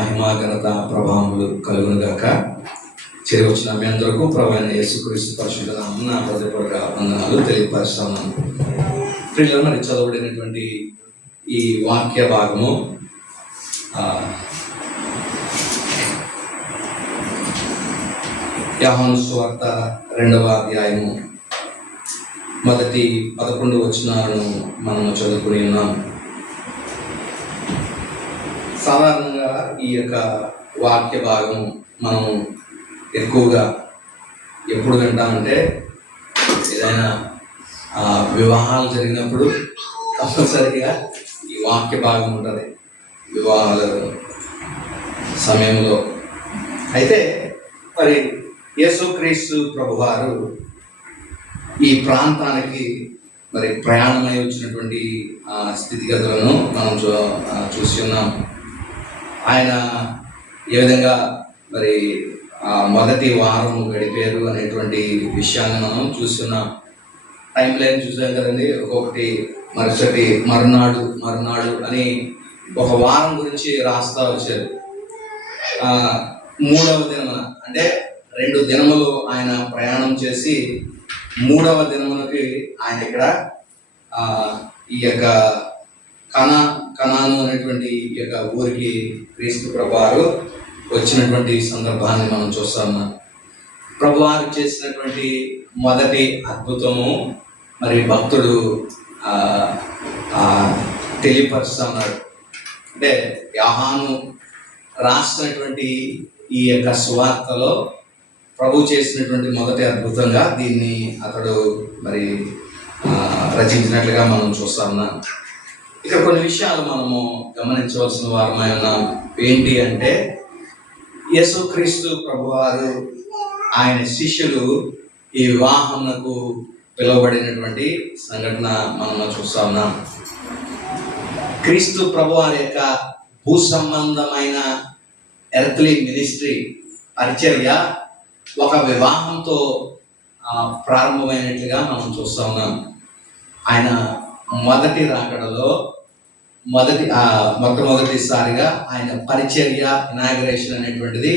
మహిమ ఘనత ప్రభావములు కలుగునుగాక. చేరవచ్చిన మీ అందరికీ ప్రభు అయిన యేసుక్రీస్తు పరిశుద్ధ నామమున హృదయపూర్వక వందనాలు తెలియపరుస్తున్నాను. ప్రియులారా, మరి చదవబడినటువంటి ఈ వాక్య భాగము యోహాను సువార్త 2వ అధ్యాయము మొదటి 11 వచనాలను మనము చదువుకుని ఉన్నాం. సాధారణంగా ఈ యొక్క వాక్య భాగం మనం ఎక్కువగా ఎప్పుడు వింటామంటే ఏదైనా వివాహాలు జరిగినప్పుడు కంపల్సరిగా ఈ వాక్య భాగం ఉంటుంది వివాహాల సమయంలో. అయితే మరి యేసుక్రీస్తు ప్రభువారు ఈ ప్రాంతానికి మరి ప్రయాణమై వచ్చినటువంటి స్థితిగతులను మనం చూసి ఉన్నాం. ఆయన ఏ విధంగా మరి మొదటి వారం గడిపారు అనేటువంటి విషయాన్ని మనం చూస్తున్నాం. టైం లైన్ చూసాం కదండి. ఒక్కొక్కటి మరుసటి మరునాడు అని ఒక వారం గురించి రాస్తా వచ్చారు. 3వ దినమున అంటే 2 దినములు ఆయన ప్రయాణం చేసి 3వ దినమునకి ఆయన ఇక్కడ ఈ యొక్క కనాను అనేటువంటి ఈ యొక్క ఊరికి క్రీస్తు ప్రభువారు వచ్చినటువంటి సందర్భాన్ని మనం చూస్తాము. ప్రభువారు చేసినటువంటి మొదటి అద్భుతము మరి భక్తుడు తెలియపరుస్తున్నాడు. అంటే యోహాను రాసినటువంటి ఈ యొక్క సువార్తలో ప్రభు చేసినటువంటి మొదటి అద్భుతంగా దీన్ని అతడు మరి రచించినట్లుగా మనం చూస్తా ఉన్నాం. ఇక్కడ కొన్ని విషయాలు మనము గమనించవలసిన వారమై ఉన్నాం. ఏంటి అంటే యేసుక్రీస్తు ప్రభువారు ఆయన శిష్యులు ఈ వివాహమునకు పిలువబడినటువంటి సంఘటన మనము చూస్తా ఉన్నాం. క్రీస్తు ప్రభువారి యొక్క భూ సంబంధమైన ఎర్త్లీ మినిస్ట్రీ పరిచర్య ఒక వివాహంతో ప్రారంభమైనట్లుగా మనం చూస్తా ఉన్నాం. ఆయన మొదటి రాకడలో మొట్టమొదటిసారిగా ఆయన పరిచర్య ఇనాగరేషన్ అనేటువంటిది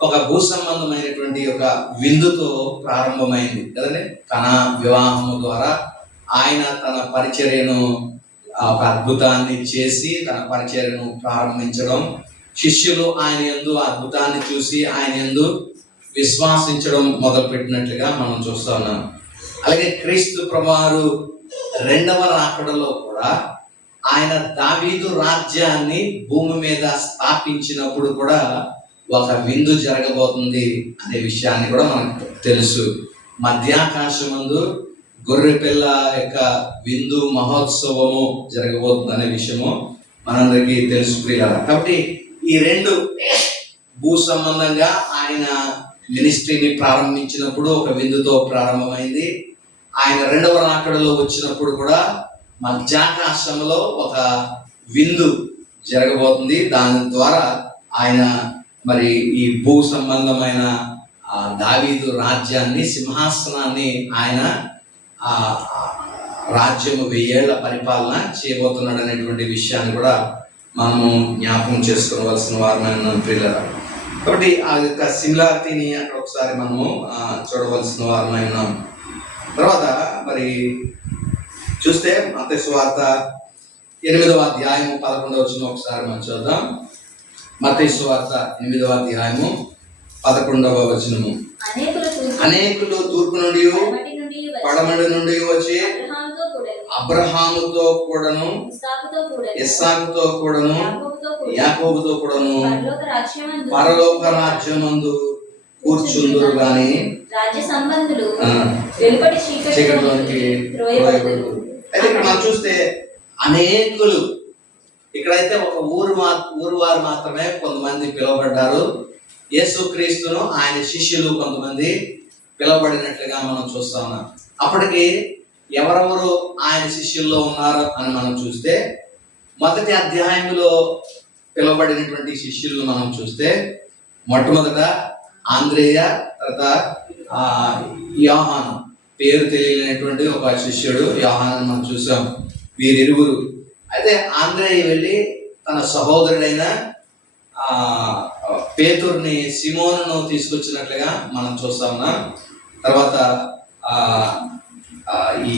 ఒక భూ సంబంధమైనటువంటి ఒక విందుతో ప్రారంభమైంది కదండి. కనా వివాహము ద్వారా ఆయన తన పరిచర్యను ఒక అద్భుతాన్ని చేసి తన పరిచర్యను ప్రారంభించడం, శిష్యులు ఆయన యందు అద్భుతాన్ని చూసి ఆయన యందు విశ్వాసించడం మొదలుపెట్టినట్లుగా మనం చూస్తా ఉన్నాం. అలాగే క్రీస్తు ప్రభువారు 2వ రాకడలో కూడా ఆయన దావీదు రాజ్యాన్ని భూమి మీద స్థాపించినప్పుడు కూడా ఒక విందు జరగబోతుంది అనే విషయాన్ని కూడా మనకు తెలుసు. మధ్యాకాశమందు గొర్రె పిల్ల యొక్క విందు మహోత్సవము జరగబోతుంది అనే విషయము మనందరికీ తెలుసు ప్రియులారా. కాబట్టి ఈ 2 భూ సంబంధంగా ఆయన మినిస్ట్రీని ప్రారంభించినప్పుడు ఒక విందుతో ప్రారంభమైంది. ఆయన 2వ రాకడలో వచ్చినప్పుడు కూడా మధ్యాకాశంలో ఒక విందు జరగబోతుంది. దాని ద్వారా ఆయన మరి ఈ భూ సంబంధమైన దావీదు రాజ్యాన్ని, సింహాసనాన్ని ఆయన రాజ్యము 1000 ఏళ్ల పరిపాలన చేయబోతున్నాడు అనేటువంటి విషయాన్ని కూడా మనము జ్ఞాపకం చేసుకోవాల్సిన వారమైన ప్రియులారా. కాబట్టి ఆ యొక్క సిమిలారిటీని అక్కడ ఒకసారి మనము చూడవలసిన వారమైన తర్వాత మరి చూస్తే మత్తయి సువార్త 8వ అధ్యాయము 11వ వచనం ఒకసారి మనం చూద్దాం. మత్తయి సువార్త 8వ అధ్యాయము 11వ వచనము. అనేకులు తూర్పు నుండి పడమటి నుండి వచ్చి అబ్రహాముతో కూడాను, ఇస్సాకుతో కూడాను, యాకోబుతో కూడాను పరలోక రాజ్యమందు కూర్చుందురు గాని చీకటిలోనికి త్రోయబడుదురు. అయితే ఇక్కడ మనం చూస్తే అనేకులు, ఇక్కడైతే ఒక ఊరు వారు మాత్రమే కొంతమంది పిలువబడ్డారు. యేసుక్రీస్తును ఆయన శిష్యులు కొంతమంది పిలువబడినట్లుగా మనం చూస్తా ఉన్నాం. అప్పటికి ఎవరెవరు ఆయన శిష్యుల్లో ఉన్నారు అని మనం చూస్తే మొదటి అధ్యాయంలో పిలువబడినటువంటి శిష్యులను మనం చూస్తే మొట్టమొదట ఆంద్రేయ, తర్వాత యోహాను, పేరు తెలియనటువంటి ఒక శిష్యుడు యోహాను మనం చూసాం. వీరిరువురు. అయితే ఆంద్రేయ వెళ్ళి తన సహోదరుడైన ఆ పేతుర్ని సిమోనును తీసుకొచ్చినట్లుగా మనం చూస్తా ఉన్నాం. తర్వాత ఆ ఆ, ఈ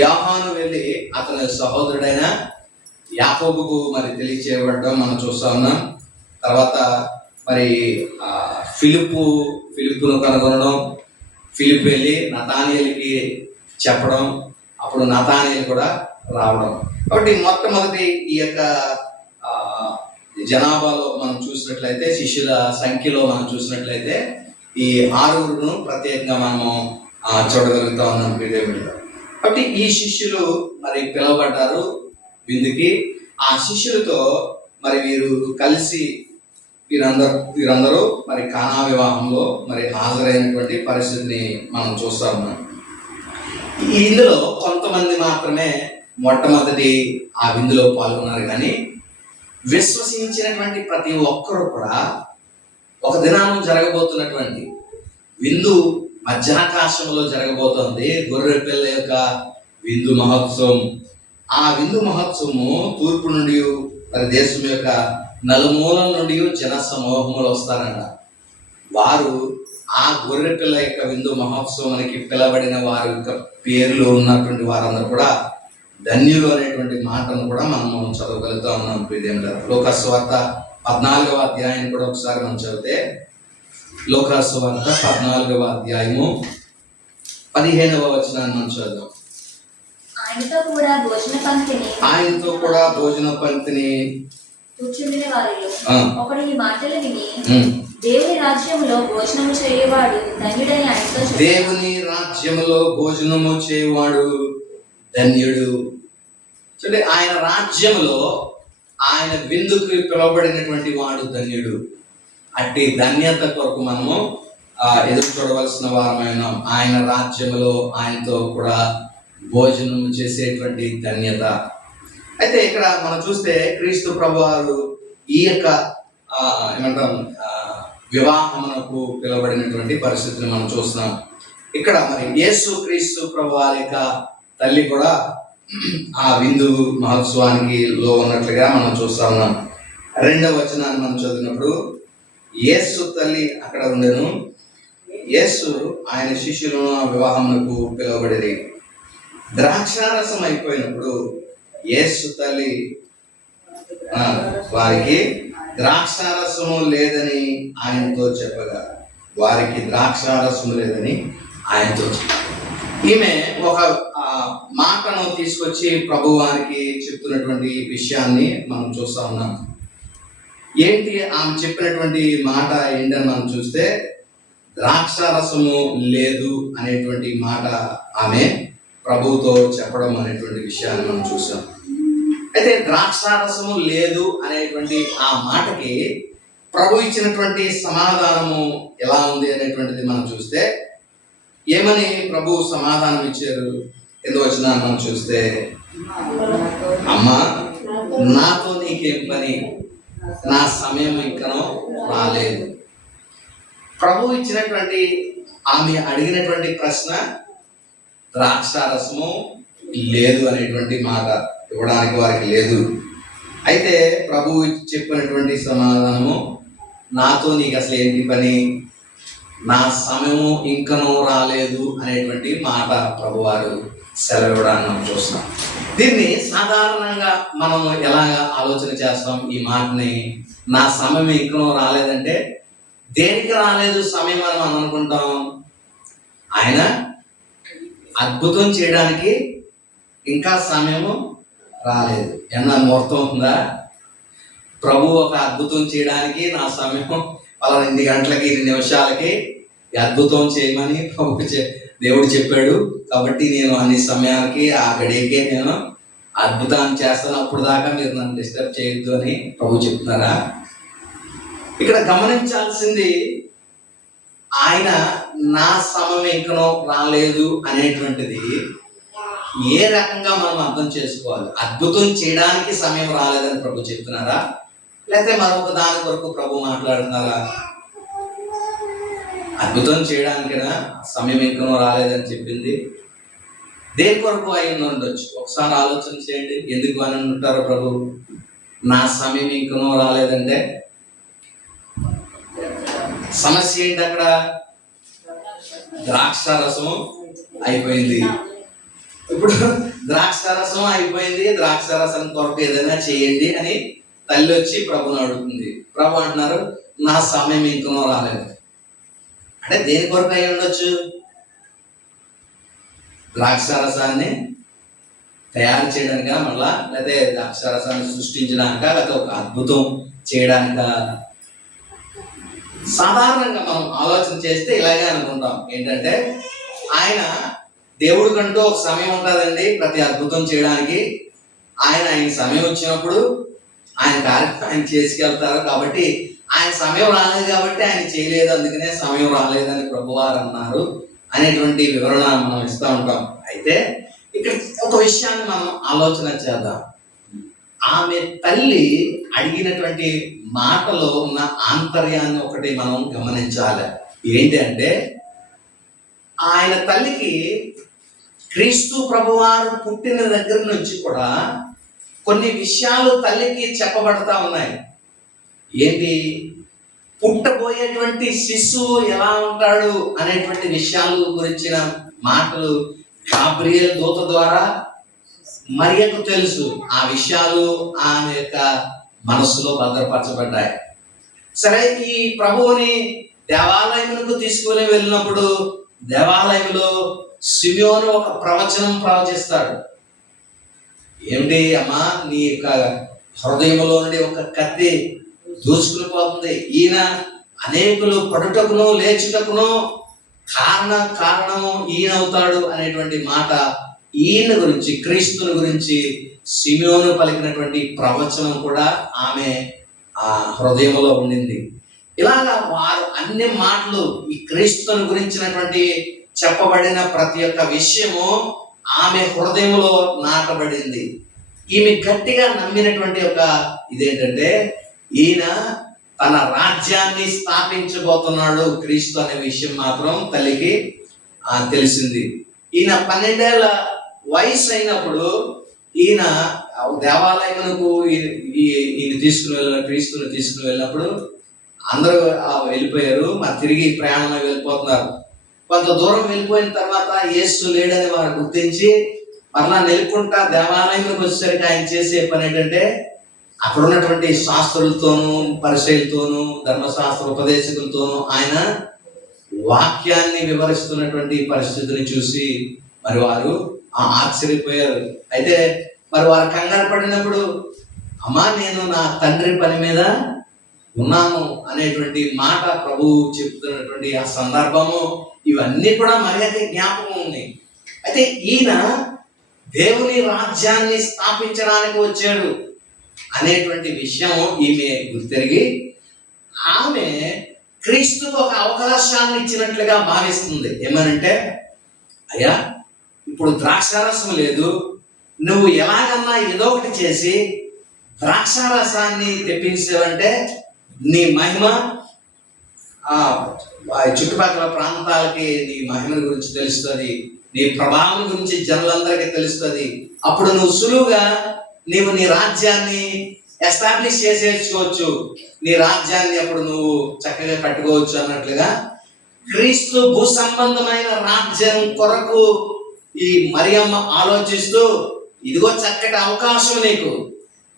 యోహాను వెళ్ళి అతని సహోదరుడైన యాకోబుకు మరి తెలియచేయబడడం మనం చూస్తా ఉన్నాం. తర్వాత మరి ఫిలిప్పును కనుగొనడం, ఫిలిప్ వెళ్ళి నతానియేలుకి చెప్పడం, అప్పుడు నతానియేలు కూడా రావడం. కాబట్టి మొట్టమొదటి ఈ యొక్క జనాభాలో మనం చూసినట్లయితే, శిష్యుల సంఖ్యలో మనం చూసినట్లయితే ఈ 6 ప్రత్యేకంగా మనము చూడగలుగుతా ఉన్నాం దేవుడిలో. కాబట్టి ఈ శిష్యులు మరి పిలువబడ్డారు విందుకి. ఆ శిష్యులతో మరి వీరు కలిసి వీరందరూ మరి కానా వివాహంలో మరి హాజరైనటువంటి పరిస్థితిని మనం చూస్తా ఉన్నాం. ఇందులో కొంతమంది మాత్రమే మొట్టమొదటి ఆ విందులో పాల్గొన్నారు. కానీ విశ్వసించినటువంటి ప్రతి ఒక్కరు కూడా ఒక దినానం జరగబోతున్నటువంటి విందు మధ్యాకాశంలో జరగబోతోంది. గొర్రె పిల్ల యొక్క విందు మహోత్సవం. ఆ విందు మహోత్సవము తూర్పు నుండి మరి దేశం యొక్క నలుమూలం నుండి జన సమూహములు వస్తారంట. వారు ఆ గొర్రె పిల్ల యొక్క విందు మహోత్సవానికి పిలబడిన వారి యొక్క పేర్లు ఉన్నటువంటి వారందరూ కూడా ధన్యులు అనేటువంటి మాటను కూడా మనము చదవగలుగుతా ఉన్నాం. ప్రియదేవుల లోకాసు వార్త 14వ అధ్యాయం కూడా ఒకసారి మనం చదివితే, లోకాసు వార్త 14వ అధ్యాయము 15వ వచనాన్ని మనం చదువుదాం. ఆయనతో కూడా భోజన పంక్తిని కూర్చుండిన వారిలో ఒకడు ఈ మాటలు విని, దేవుని రాజ్యములో భోజనము చేయవాడు ధన్యుడని ఆయనతో చెప్పాడు. దేవుని రాజ్యములో భోజనము చేయవాడు ధన్యుడు. చూడండి, ఆయన రాజ్యములో ఆయన విందుకు పిలువబడినటువంటి వాడు ధన్యుడు. అట్టి ధన్యత కొరకు మనము ఎదురు చూడవలసిన వారమైన ఆయన రాజ్యములో ఆయనతో కూడా భోజనం చేసేటువంటి ధన్యత. అయితే ఇక్కడ మనం చూస్తే క్రీస్తు ప్రభువారు ఈ యొక్క ఏమంటాం వివాహమునకు పిలువబడినటువంటి పరిస్థితిని మనం చూస్తున్నాం. ఇక్కడ మరి యేసు క్రీస్తు ప్రభువారి యొక్క తల్లి కూడా ఆ విందు మహోత్సవానికి లో ఉన్నట్లుగా మనం చూస్తా ఉన్నాం. 2వ వచనాన్ని మనం చదివినప్పుడు, యేసు తల్లి అక్కడ ఉండెను. యేసు ఆయన శిష్యులను వివాహమునకు పిలువబడేది. ద్రాక్షారసం అయిపోయినప్పుడు యేసు తల్లి వారికి ద్రాక్షారసము లేదని ఆయనతో చెప్పగా, వారికి ద్రాక్షారసము లేదని ఆయనతో చెప్పగా, ఈమె ఒక మాటను తీసుకొచ్చి ప్రభువారికి చెప్తున్నటువంటి విషయాన్ని మనం చూస్తా ఉన్నాం. ఏంటి ఆమె చెప్పినటువంటి మాట ఏంటని మనం చూస్తే, ద్రాక్షారసము లేదు అనేటువంటి మాట ఆమె ప్రభువుతో చెప్పడం అనేటువంటి విషయాన్ని మనం చూసాం. అయితే ద్రాక్షారసము లేదు అనేటువంటి ఆ మాటకి ప్రభు ఇచ్చినటువంటి సమాధానము ఎలా ఉంది అనేటువంటిది మనం చూస్తే, ఏమని ప్రభు సమాధానం ఇచ్చారు? 8వ వచనాన్ని మనం చూస్తే, అమ్మా నాతో నీకేం పని, నా సమయం ఇంకనో రాలేదు. ప్రభు ఇచ్చినటువంటి ఆమె అడిగినటువంటి ప్రశ్న ద్రాక్షారసము లేదు అనేటువంటి మాట ఇవ్వడానికి వారికి లేదు. అయితే ప్రభు చెప్పినటువంటి సమాధానము, నాతో నీకు అసలు ఏంటి పని, నా సమయము ఇంకనూ రాలేదు అనేటువంటి మాట ప్రభువారు సెలవివ్వడాన్ని మనం చూస్తున్నాం. దీన్ని సాధారణంగా మనం ఎలాగ ఆలోచన చేస్తాం? ఈ మాటని, నా సమయం ఇంకనూ రాలేదంటే దేనికి రాలేదు సమయం అని మనం అనుకుంటాం? ఆయన అద్భుతం చేయడానికి ఇంకా సమయము రాలేదు. ఏమన్నా ముహూర్తం ఉందా? ప్రభు ఒక అద్భుతం చేయడానికి నా సమయం 8 గంటలకి 2 నిమిషాలకి అద్భుతం చేయమని దేవుడు చెప్పాడు, కాబట్టి నేను అన్ని సమయానికి ఆ గడియకే నేను అద్భుతాన్ని చేస్తాను, అప్పుడు దాకా మీరు నన్ను డిస్టర్బ్ చేయొద్దు అని ప్రభు చెప్తున్నారా? ఇక్కడ గమనించాల్సింది, ఆయన నా సమయం ఇంకనో రాలేదు అనేటువంటిది ఏ రకంగా మనం అర్థం చేసుకోవాలి? అద్భుతం చేయడానికి సమయం రాలేదని ప్రభు చెప్తున్నారా, లేకపోతే మరొక దాని కొరకు ప్రభు మాట్లాడుతున్నారా? అద్భుతం చేయడానికైనా సమయం ఇంకనో రాలేదని చెప్పింది దేని కొరకు అయి ఉండొచ్చు? ఒకసారి ఆలోచన చేయండి. ఎందుకు అని అంటారు ప్రభు నా సమయం ఇంకనో రాలేదంటే? సమస్య ఏంటి అక్కడ? ద్రాక్షారసం అయిపోయింది. ఇప్పుడు ద్రాక్షారసం అయిపోయింది, ద్రాక్షారసం కొరకు ఏదైనా చేయండి అని తల్లి వచ్చి ప్రభుని అడుగుతుంది. ప్రభు అంటున్నారు, నా సమయం ఇంకనో రాలేదు. అంటే దేని కొరకు అయి ఉండొచ్చు? ద్రాక్షారసాన్ని తయారు చేయడానిక, మళ్ళా లేదా ద్రాక్షారసాన్ని సృష్టించడానిక, లేదా ఒక అద్భుతం చేయడానిక? సాధారణంగా మనం ఆలోచన చేస్తే ఇలాగే అనుకుంటాం, ఏంటంటే ఆయన దేవుడి కంటూ ఒక సమయం ఉంటుందండి ప్రతి అద్భుతం చేయడానికి. ఆయన సమయం వచ్చినప్పుడు ఆయన కార్యక్రమం ఆయన చేసుకెళ్తారు. కాబట్టి ఆయన సమయం రాలేదు కాబట్టి ఆయన చేయలేదు, అందుకనే సమయం రాలేదని ప్రభువారు అన్నారు అనేటువంటి వివరణ మనం ఇస్తూ ఉంటాం. అయితే ఇక్కడ ఒక విషయాన్ని మనం ఆలోచన చేద్దాం. ఆమె తల్లి అడిగినటువంటి మాటలో ఉన్న ఆంతర్యాన్ని ఒకటి మనం గమనించాలి. ఏంటి అంటే, ఆయన తల్లికి క్రీస్తు ప్రభువారు పుట్టిన దగ్గర నుంచి కూడా కొన్ని విషయాలు తల్లికి చెప్పబడతా ఉన్నాయి. ఏంటి? పుట్టబోయేటువంటి శిశువు ఎలా ఉంటాడు అనేటువంటి విషయాల గురించిన మాటలు గాబ్రియల్ దూత ద్వారా మరియకు తెలుసు. ఆ విషయాలు ఆమె యొక్క మనస్సులో భద్రపరచబడ్డాయి. సరే, ఈ ప్రభువుని దేవాలయమునకు తీసుకుని వెళ్ళినప్పుడు దేవాలయంలో సిమియోను ఒక ప్రవచనం ప్రవచిస్తాడు. ఏమిటి అమ్మా, నీ యొక్క హృదయంలో నుండి ఒక కత్తి దూసుకుని పోతుంది. ఈయన అనేకులు పడుటకును లేచుటకును కారణము ఈయన అవుతాడు అనేటువంటి మాట, ఈయన గురించి, క్రీస్తుని గురించి సిమియోను పలికినటువంటి ప్రవచనం కూడా ఆమె ఆ హృదయంలో ఉండింది. ఇలాగా వారు అన్ని మాటలు, ఈ క్రీస్తుని గురించినటువంటి చెప్పబడిన ప్రతి ఒక్క విషయము ఆమె హృదయంలో నాటబడింది. ఈమె గట్టిగా నమ్మినటువంటి ఒక ఇదేంటంటే, ఈయన తన రాజ్యాన్ని స్థాపించబోతున్నాడు క్రీస్తు అనే విషయం మాత్రం తల్లికి తెలిసింది. ఈయన 12 ఏళ్ల వయసు అయినప్పుడు ఈయన దేవాలయమునకు క్రీస్తుని తీసుకుని వెళ్ళినప్పుడు అందరూ వెళ్ళిపోయారు. మరి తిరిగి ప్రయాణమై వెళ్ళిపోతున్నారు. కొంత దూరం వెళ్ళిపోయిన తర్వాత యేసు లేడని వారు గుర్తించి మరలా నెలకొంటా దేవాలయంలోకి వచ్చేసరికి ఆయన చేసే పని ఏంటంటే, అక్కడ ఉన్నటువంటి శాస్త్రులతోనూ పరిసయ్యులతోనూ ధర్మశాస్త్ర ఉపదేశకులతోనూ ఆయన వాక్యాన్ని వివరిస్తున్నటువంటి పరిస్థితిని చూసి మరి వారు ఆశ్చర్యపోయారు. అయితే మరి వారు కంగారు పడినప్పుడు, అమ్మా నేను నా తండ్రి పని మీద ఉన్నాను అనేటువంటి మాట ప్రభువు చెప్తున్నటువంటి ఆ సందర్భము, ఇవన్నీ కూడా మర్యాద జ్ఞాపకం ఉంది. అయితే ఈయన దేవుని రాజ్యాన్ని స్థాపించడానికి వచ్చాడు అనేటువంటి విషయం ఈమె గుర్తిరిగి ఆమె క్రీస్తుకు ఒక అవకాశాన్ని ఇచ్చినట్లుగా భావిస్తుంది. ఏమనంటే, అయ్యా ఇప్పుడు ద్రాక్షారసం లేదు, నువ్వు ఎలాగన్నా ఏదో ఒకటి చేసి ద్రాక్షారసాన్ని తెప్పించావంటే నీ మహిమ చుట్టుపక్కల ప్రాంతాలకి నీ మహిమ గురించి తెలుస్తుంది, నీ ప్రభావం గురించి జనులందరికీ తెలుస్తుంది. అప్పుడు నువ్వు సులువుగా నీ రాజ్యాన్ని ఎస్టాబ్లిష్ చేసేసుకోవచ్చు, నీ రాజ్యాన్ని అప్పుడు నువ్వు చక్కగా కట్టుకోవచ్చు అన్నట్లుగా క్రీస్తు భూ సంబంధమైన రాజ్యం కొరకు ఈ మరియమ్మ ఆలోచిస్తూ, ఇదిగో చక్కటి అవకాశం నీకు,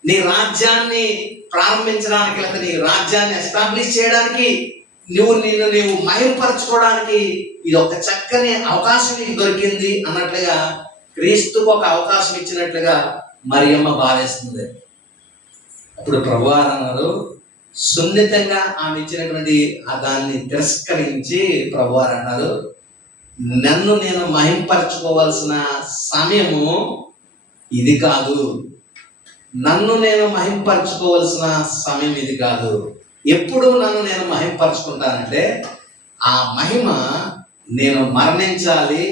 నీ రాజ్యాన్ని ప్రారంభించడానికి, లేకపోతే నీ రాజ్యాన్ని ఎస్టాబ్లిష్ చేయడానికి, నీవు మహిమపరచుకోవడానికి ఇది ఒక చక్కని అవకాశం నీకు దొరికింది అన్నట్లుగా క్రీస్తుకు ఒక అవకాశం ఇచ్చినట్లుగా మరియమ్మ భావిస్తుంది. అప్పుడు ప్రభువారు అన్నారు, సున్నితంగా ఆమె ఇచ్చినటువంటి దాన్ని తిరస్కరించి ప్రభువారు అన్నారు, నన్ను నేను మహింపరచుకోవాల్సిన సమయము ఇది కాదు, నన్ను నేను మహింపరచుకోవాల్సిన సమయం ఇది కాదు. ఎప్పుడు నన్ను నేను మహింపరచుకుంటానంటే, ఆ మహిమ నేను మరణించాలి,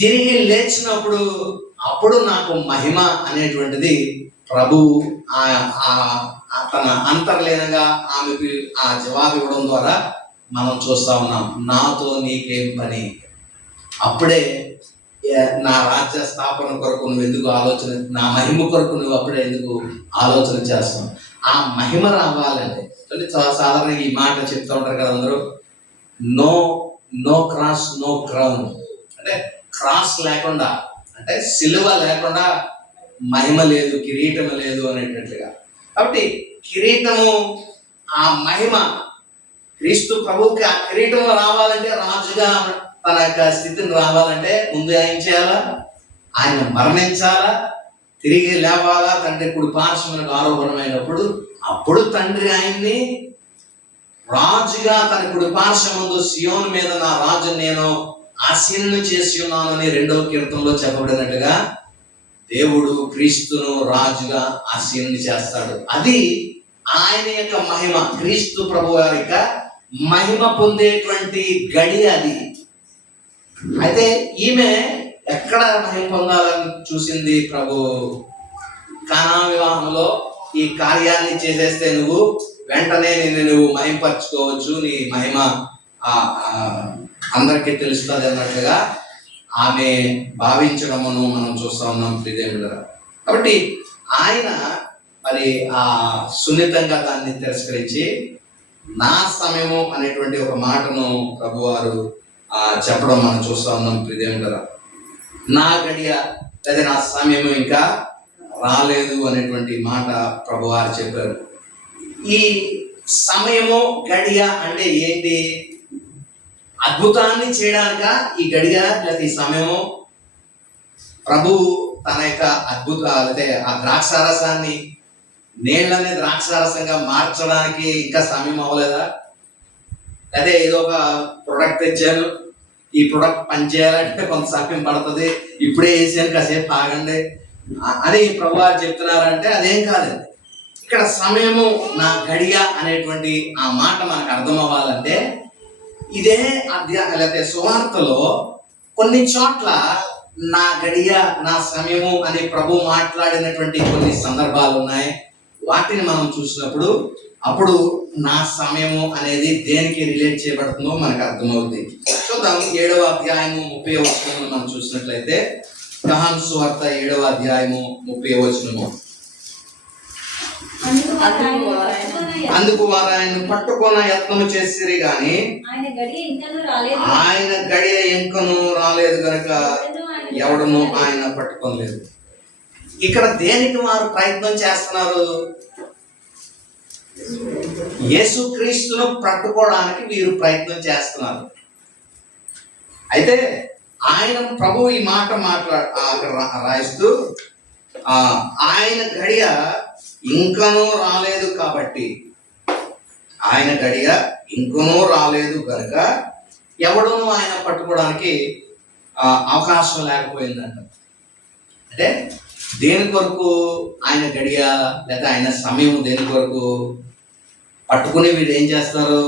తిరిగి లేచినప్పుడు అప్పుడు నాకు మహిమ అనేటువంటిది ప్రభు తన అంతర్లీనంగా ఆమెకు ఆ జవాబు ఇవ్వడం ద్వారా మనం చూస్తా ఉన్నాం. నాతో నీకేం పని, అప్పుడే నా రాజ్య స్థాపన కొరకు నువ్వు ఎందుకు ఆలోచన, నా మహిమ కొరకు నువ్వు అప్పుడే ఎందుకు ఆలోచన చేస్తావు. ఆ మహిమ రావాలండి. సాధారణంగా ఈ మాట చెప్తూ ఉంటారు కదా అందరూ, no no cross no crown, అంటే క్రాస్ లేకుండా, అంటే సిలువ లేకుండా మహిమ లేదు, కిరీటం లేదు అనేటట్లుగా. కాబట్టి కిరీటము, ఆ మహిమ, క్రీస్తు ప్రభువుకి ఆ కిరీటం రావాలంటే, రాజుగా తన యొక్క స్థితిని రావాలంటే ముందు ఏం చేయాలా? ఆయన మరణించాలా, తిరిగి లేవాలా, తండ్రి కుడి పార్శ్వమునకు ఆరోహణమైనప్పుడు అప్పుడు తండ్రి ఆయన్ని రాజుగా తన కుడి పార్శ్వమందు సియోను మీద నా రాజు నేను ఆసీనుని చేసి ఉన్నానని 2వ కీర్తనలో చెప్పబడినట్టుగా దేవుడు క్రీస్తును రాజుగా ఆసీనుని చేస్తాడు. అది ఆయన యొక్క మహిమ, క్రీస్తు ప్రభు వారి యొక్క మహిమ పొందేటువంటి గడి అది. అయితే ఈమె ఎక్కడ మహిమ పొందాలని చూసింది ప్రభు? కానా వివాహంలో ఈ కార్యాన్ని చేసేస్తే నువ్వు వెంటనే నువ్వు మహిమపరచుకోవచ్చు, నీ మహిమ అందరికీ తెలుస్తుంది అన్నట్లుగా ఆమె భావించడమును మనం చూస్తా ఉన్నాం ప్రియదేవులారా. కాబట్టి ఆయన మరి ఆ సున్నితంగా దాన్ని తిరస్కరించి నా సమయము అనేటువంటి ఒక మాటను ప్రభువారు చెప్పడం మనం చూస్తా ఉన్నాం ప్రియదేవులారా. నా గడియ లేదా నా సమయము ఇంకా రాలేదు అనేటువంటి మాట ప్రభువారు చెప్పారు. ఈ సమయము గడియ అంటే ఏంటి? అద్భుతాన్ని చేయడానిక ఈ గడియ లేదా ఈ సమయము? ప్రభువు తన యొక్క లేకపోతే ఆ ద్రాక్షారసాన్ని నీళ్ళని ద్రాక్షారసంగా మార్చడానికి ఇంకా సమయం అవ్వలేదా? అదే ఏదో ఒక ప్రొడక్ట్ తెచ్చాను, ఈ ప్రొడక్ట్ పనిచేయాలంటే కొంత సమయం పడుతుంది, ఇప్పుడే వేసాను కాసేపు ఆగండి అని ప్రభువారు చెప్తున్నారంటే అదేం కాదండి. ఇక్కడ సమయము నా గడియ అనేటువంటి ఆ మాట మనకు అర్థం అవ్వాలంటే ఇదే లేకపోతే సువార్తలో కొన్ని చోట్ల నా గడియ నా సమయము అని ప్రభు మాట్లాడినటువంటి కొన్ని సందర్భాలు ఉన్నాయి. వాటిని మనం చూసినప్పుడు అప్పుడు నా సమయము అనేది దేనికి రిలేట్ చేయబడుతుందో మనకు అర్థమవుతుంది. చూద్దాం. 7వ అధ్యాయము 30వ వచనం మనం చూసినట్లయితే, యోహాను సువార్త 7వ అధ్యాయము 30వ వచనము. అందుకు వారు ఆయన్ను పట్టుకొన యత్నము చేసిరి గాని ఆయన గడియ ఇంకను రాలేదు గనక ఎవడను ఆయన పట్టుకోలేదు. ఇక్కడ దేనికి వారు ప్రయత్నం చేస్తున్నారు? యేసుక్రీస్తును పట్టుకోవడానికి వీరు ప్రయత్నం చేస్తున్నారు. అయితే ఆయన ప్రభు ఈ మాట రాయిస్తూ ఆయన గడియ ఇంకనూ రాలేదు కాబట్టి, ఆయన గడియ ఇంకనూ రాలేదు కనుక ఎవడను ఆయన పట్టుకోవడానికి అవకాశం లేకపోయిందంట. అంటే దేని కొరకు ఆయన గడియ లేదా ఆయన సమయం దేని కొరకు? పట్టుకుని వీళ్ళు ఏం చేస్తారు?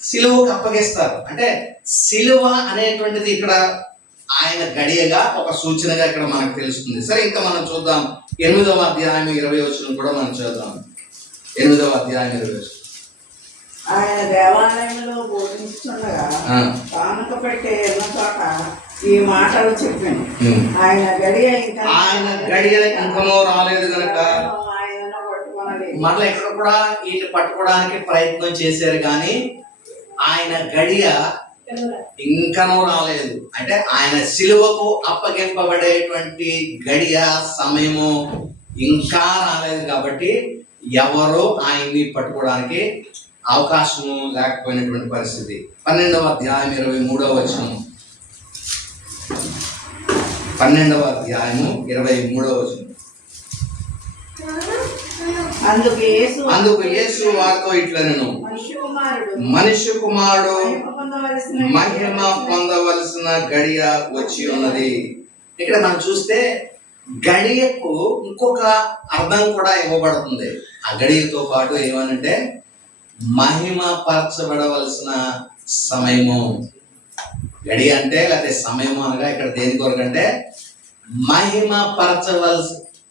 సిలువకు అప్పగిస్తారు. అంటే సిలువ అనేటువంటిది ఇక్కడ ఆయన గడియగా ఒక సూచనగా ఇక్కడ మనకు తెలుస్తుంది. సరే, ఇంకా మనం చూద్దాం. 8వ అధ్యాయం 20వ వచనం కూడా మనం చూద్దాం. 8వ అధ్యాయం 20వ వచనం. ఆయన దేవాలయంలో బోధిస్తుండగా కానుక పెట్టే చోట ఈ మాటలు చెప్పాను. ఆయన గడియ ఇంకనూ రాలేదు కనుక మళ్ళీ ఇక్కడ కూడా వీళ్ళు పట్టుకోవడానికి ప్రయత్నం చేశారు, కానీ ఆయన గడియ ఇంకనూ రాలేదు. అంటే ఆయన సిలువకు అప్పగింపబడేటువంటి గడియ సమయము ఇంకా రాలేదు కాబట్టి ఎవరు ఆయన్ని పట్టుకోవడానికి అవకాశము లేకపోయినటువంటి పరిస్థితి. 12వ అధ్యాయం 23వ వచనం. 12వ అధ్యాయము 23వ వచనం. అందుకు యేసు వారితో ఇట్లనెను, మనుష్య కుమారుడు మహిమ పొందవలసిన గడియ వచ్చి ఉన్నది. ఇక్కడ మనం చూస్తే గడియకు ఇంకొక అర్థం కూడా ఇవ్వబడుతుంది. ఆ గడియతో పాటు ఏమనంటే మహిమ పరచబడవలసిన సమయము. గడి అంటే లేకపోతే సమయము అనగా ఇక్కడ దేని కొరకంటే మహిమ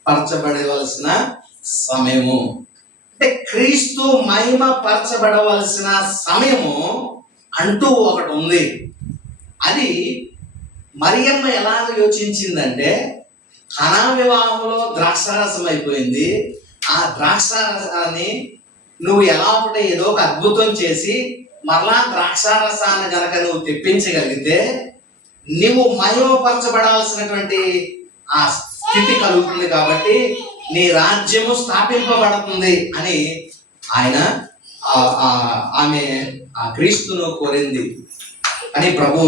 పరచబడవలసిన సమయము. అంటే క్రీస్తు మహిమ పరచబడవలసిన సమయము అంటూ ఒకటి ఉంది. అది మరియమ్మ ఎలాగ యోచించిందంటే, కనా వివాహంలో ద్రాక్షారసం అయిపోయింది, ఆ ద్రాక్షారసాన్ని నువ్వు ఎలా ఒకటి ఏదో ఒక అద్భుతం చేసి మరలా ద్రాక్షారసాన్ని గనక నువ్వు తెప్పించగలిగితే నువ్వు మహిమపరచబడాల్సినటువంటి ఆ స్థితి కలుగుతుంది. కాబట్టి నీ రాజ్యము స్థాపింపబడుతుంది అని ఆయన ఆమె ఆ క్రీస్తును కోరింది. అని ప్రభు,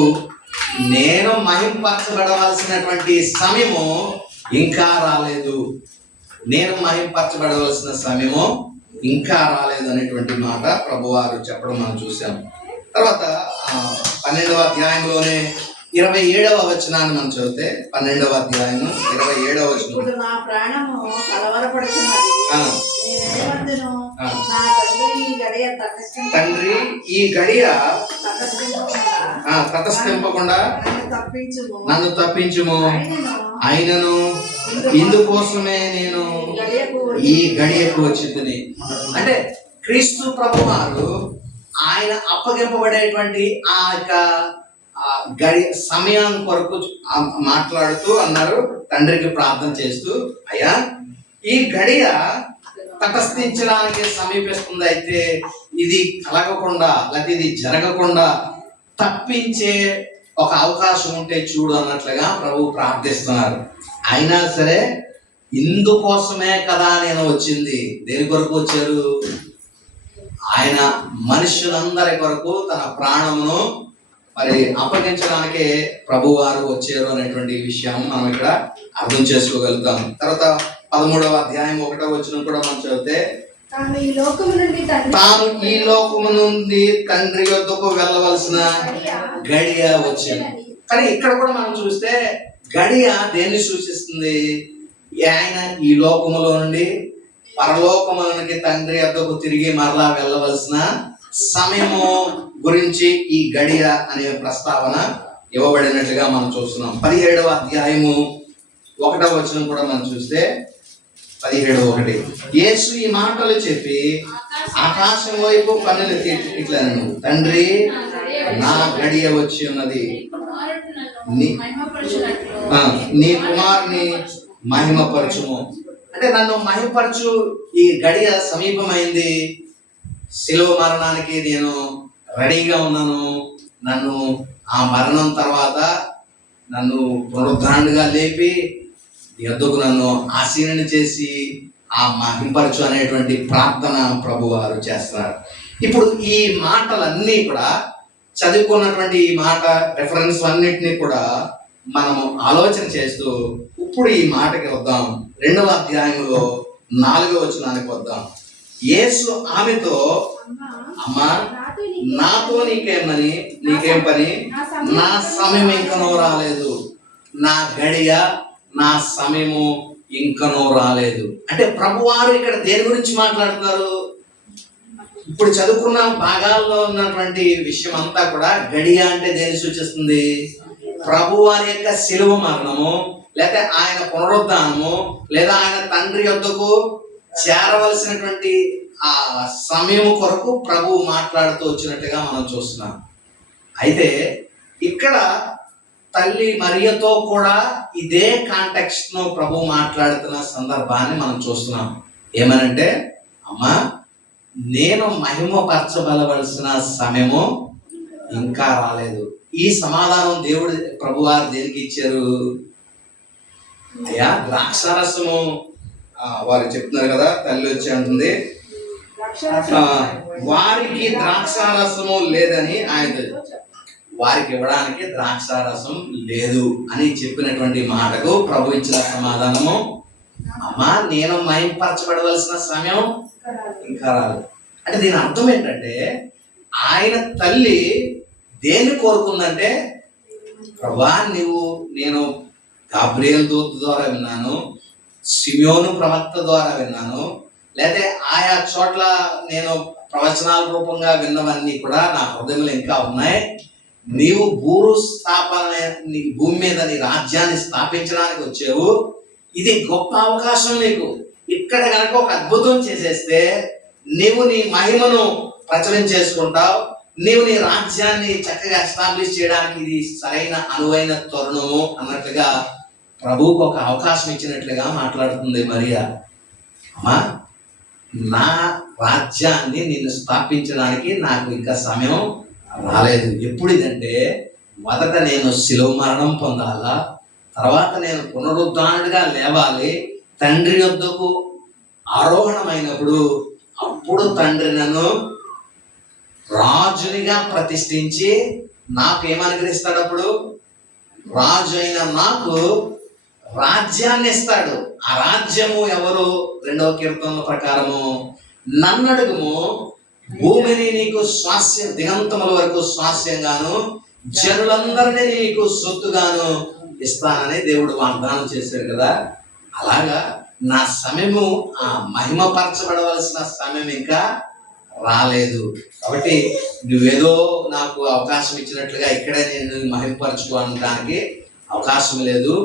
నేను మహింపరచబడవలసినటువంటి సమయము ఇంకా రాలేదు, నేను మహింపరచబడవలసిన సమయము ఇంకా రాలేదు అనేటువంటి మాట ప్రభువారు చెప్పడం మనం చూసాం. తర్వాత 12వ అధ్యాయంలోనే 27వ వచనాన్ని మనం చదివితే, 12వ అధ్యాయం 27వ వచనం. ఇప్పుడు నా ప్రాణము కలవరపడుతున్నది. నేనేమందును, నా తండ్రి ఈ గడియ తటస్థింపకుండా తటస్థింపకుండా నన్ను నన్ను తప్పించుము. ఆయనను ఇందుకోసమే నేను ఈ గడియకు వచ్చిందని. అంటే క్రీస్తు ప్రభువారు ఆయన అప్పగింపబడేటువంటి ఆ యొక్క గడి సమయం కొరకు మాట్లాడుతూ అన్నారు, తండ్రికి ప్రార్థన చేస్తూ, అయ్యా ఈ గడియ తటస్థించడానికి సమీపిస్తుంది, అయితే ఇది కలగకుండా లేకపోతే ఇది జరగకుండా తప్పించే ఒక అవకాశం ఉంటే చూడు అన్నట్లుగా ప్రభు ప్రార్థిస్తున్నారు. అయినా సరే ఇందుకోసమే కదా నేను వచ్చింది. దేని కొరకు వచ్చారు? ఆయన మనుషులందరి కొరకు తన ప్రాణమును మరి అప్పగించడానికే ప్రభువారు వచ్చారు అనేటువంటి విషయం మనం ఇక్కడ అర్థం చేసుకోగలుగుతాం. తర్వాత 13వ అధ్యాయం 1వ వచనం కూడా మనం చదివితే, తాను ఈ లోకము నుండి తండ్రి యొద్దకు వెళ్ళవలసిన గడియ వచ్చింది. కానీ ఇక్కడ కూడా మనం చూస్తే గడియ దేన్ని సూచిస్తుంది? ఆయన ఈ లోకములో నుండి పరలోకములోనికి తండ్రి యొద్దకు తిరిగి మరలా వెళ్ళవలసిన సమయము గురించి ఈ గడియ అనే ప్రస్తావన ఇవ్వబడినట్లుగా మనం చూస్తున్నాం. 17వ అధ్యాయము 1వ వచనం కూడా మనం చూస్తే 17:1, యేసు ఈ మాటలు చెప్పి ఆకాశం వైపు కన్నులెత్తి ఇట్లా, తండ్రి నా గడియ వచ్చి ఉన్నది, నీ కుమారుని మహిమపరచుము. అంటే నన్ను మహిమపరచు, ఈ గడియ సమీపమైంది, శిలువ మరణానికి నేను రెడీగా ఉన్నాను, నన్ను ఆ మరణం తర్వాత నన్ను పునరుద్ధరణగా లేపి యొద్దకు నన్ను ఆసీనుని చేసి ఆ మహింపరచు అనేటువంటి ప్రార్థన ప్రభువారు చేస్తున్నారు. ఇప్పుడు ఈ మాటలన్నీ కూడా చదువుకున్నటువంటి ఈ మాట రెఫరెన్స్ అన్నిటినీ కూడా మనము ఆలోచన చేస్తూ ఇప్పుడు ఈ మాటకి వద్దాం. 2వ అధ్యాయంలో 4వ వచనానికి వద్దాం. యేసు ఆమెతో, అమ్మా నాతో నీకేం పని, నా సమయం ఇంకనో రాలేదు, నా గడియ నా సమయము ఇంకనో రాలేదు. అంటే ప్రభువారు ఇక్కడ దేని గురించి మాట్లాడుతున్నారు? ఇప్పుడు చదువుకున్న భాగాల్లో ఉన్నటువంటి విషయం అంతా కూడా గడియ అంటే దేన్ని సూచిస్తుంది? ప్రభువారి యొక్క శిలువ మరణము, లేదా ఆయన పునరుద్ధానము, లేదా ఆయన తండ్రి యొద్దకు చేరవలసినటువంటి ఆ సమయం కొరకు ప్రభువు మాట్లాడుతూ వచ్చినట్టుగా మనం చూస్తున్నాం. అయితే ఇక్కడ తల్లి మరియతో కూడా ఇదే కాంటెక్స్ట్ ను ప్రభు మాట్లాడుతున్న సందర్భాన్ని మనం చూస్తున్నాం. ఏమనంటే, అమ్మా నేను మహిమపరచబలవలసిన సమయము ఇంకా రాలేదు. ఈ సమాధానం దేవుడు ప్రభువారు దేనికి ఇచ్చారు? అయ్యా ద్రాక్షారసము, వారు చెప్తున్నారు కదా, తల్లి వచ్చి అంటుంది వారికి ద్రాక్షారసము లేదని, ఆయన వారికి ఇవ్వడానికి ద్రాక్షారసం లేదు అని చెప్పినటువంటి మాటకు ప్రభు ఇచ్చిన సమాధానము, అమ్మా నేను మహింపరచబడవలసిన సమయం ఇంకా రాలేదు. అంటే దీని అర్థం ఏంటంటే, ఆయన తల్లి దేన్ని కోరుకుందంటే, ప్రభా నేను గాబ్రియల్ దూత ద్వారా విన్నాను, సిమియోను ప్రవక్త ద్వారా విన్నాను, లేదా ఆయా చోట్ల నేను ప్రవచనాల రూపంగా విన్నవన్నీ కూడా నా హృదయంలో ఇంకా ఉన్నాయి. నీవు భూమి మీద నీ రాజ్యాన్ని స్థాపించడానికి వచ్చావు, ఇది గొప్ప అవకాశం నీకు. ఇక్కడ కనుక ఒక అద్భుతం చేసేస్తే నీవు నీ మహిమను ప్రచురం చేసుకుంటావు, నీవు నీ రాజ్యాన్ని చక్కగా ఎస్టాబ్లిష్ చేయడానికి ఇది సరైన అనువైన తరుణము అన్నట్లుగా ప్రభువుకు ఒక అవకాశం ఇచ్చినట్లుగా మాట్లాడుతుంది మరియా. అమ్మా నా రాజ్యాన్ని నిన్ను స్థాపించడానికి నాకు ఇంకా సమయం రాలేదు. ఎప్పుడు ఇదంటే మొదట నేను శిలువ మరణం పొందాలా, తర్వాత నేను పునరుద్ధానుడిగా లేవాలి, తండ్రి యొద్దకు ఆరోహణమైనప్పుడు అప్పుడు తండ్రి నన్ను రాజునిగా ప్రతిష్ఠించి నాకు ఏమనుగ్రహిస్తాడు? అప్పుడు రాజు అయిన నాకు రాజ్యాన్ని ఇస్తాడు. ఆ రాజ్యము ఎవరు? 2వ కీర్తనల ప్రకారము, నన్నడుగుము, భూమిని నీకు స్వాస్యం, దిగంతముల వరకు స్వాస్యంగాను, జనులందరినీ నీకు సొత్తుగాను ఇస్తానని దేవుడు వాగ్దానం చేశాడు కదా. అలాగా నా సమయము, ఆ మహిమపరచబడవలసిన సమయం ఇంకా రాలేదు. కాబట్టి నువ్వేదో నాకు అవకాశం ఇచ్చినట్లుగా ఇక్కడే నేను మహిమపరచుకోవడానికి అవకాశం లేదు,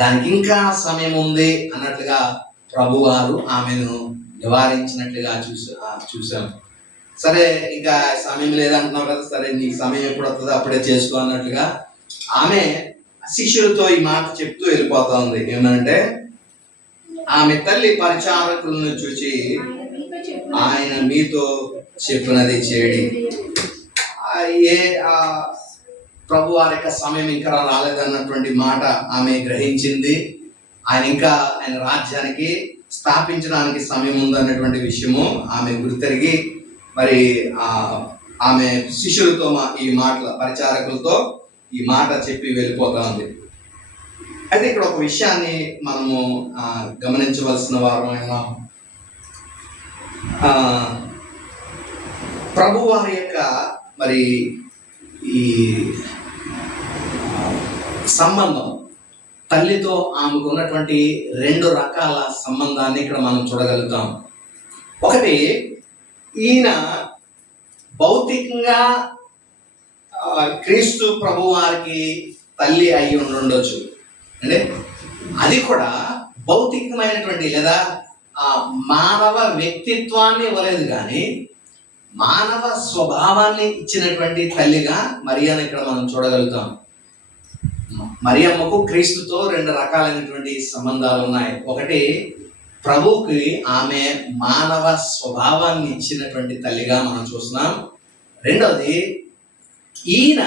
దానికి ఇంకా సమయం ఉంది అన్నట్లుగా ప్రభువారు ఆమెను నివారించినట్లుగా చూసాం. సరే, ఇంకా సమయం లేదంటున్నావు కదా, సరే నీ సమయం ఎప్పుడు వస్తుందో అప్పుడే చేసుకో అన్నట్లుగా ఆమె శిష్యులతో ఈ మాట చెప్తూ వెళ్ళిపోతా ఉంది. ఏమంటే, ఆమె తల్లి పరిచారకులను చూచి ఆయన మీతో చెప్పినది చేడి. ప్రభు వారి యొక్క సమయం ఇంకా రాలేదన్నటువంటి మాట ఆమె గ్రహించింది. ఆయన రాజ్యానికి స్థాపించడానికి సమయం ఉందన్నటువంటి విషయము ఆమె గుర్తెరిగి మరి ఆమె శిష్యులతో ఈ మాటల పరిచారకులతో ఈ మాట చెప్పి వెళ్ళిపోతా ఉంది. అయితే ఇక్కడ ఒక విషయాన్ని మనము గమనించవలసిన వారమైన ప్రభు వారి యొక్క మరి ఈ సంబంధం, తల్లితో ఆమెకు ఉన్నటువంటి 2 రకాల సంబంధాన్ని ఇక్కడ మనం చూడగలుగుతాం. ఒకటి, ఈయన భౌతికంగా క్రీస్తు ప్రభు వారికి తల్లి అయి ఉండొచ్చు, అంటే అది కూడా భౌతికమైనటువంటి లేదా మానవ వ్యక్తిత్వాన్ని ఇవ్వలేదు, కానీ మానవ స్వభావాన్ని ఇచ్చినటువంటి తల్లిగా మరియను ఇక్కడ మనం చూడగలుగుతాం. మరియమ్మకు క్రీస్తుతో 2 రకాలైనటువంటి సంబంధాలు ఉన్నాయి. ఒకటి, ప్రభువుకి ఆమె మానవ స్వభావాన్ని ఇచ్చినటువంటి తల్లిగా మనం చూస్తున్నాం. రెండవది, ఈయన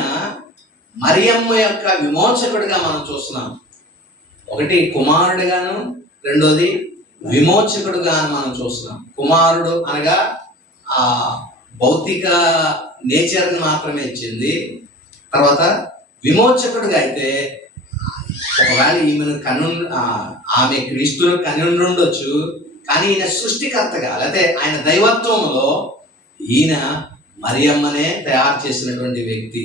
మరియమ్మ యొక్క విమోచకుడిగా మనం చూస్తున్నాం. ఒకటి కుమారుడిగాను, రెండోది విమోచకుడుగాను మనం చూస్తున్నాం. కుమారుడు అనగా ఆ భౌతిక నేచర్ని మాత్రమే ఇచ్చింది. తర్వాత విమోచకుడిగా అయితే ఒకవేళ ఆమె క్రీస్తును కన్నుండి ఉండొచ్చు, కానీ ఈయన సృష్టికర్తగా లేకపోతే ఆయన దైవత్వంలో ఈయన మరియమ్మనే తయారు చేసినటువంటి వ్యక్తి.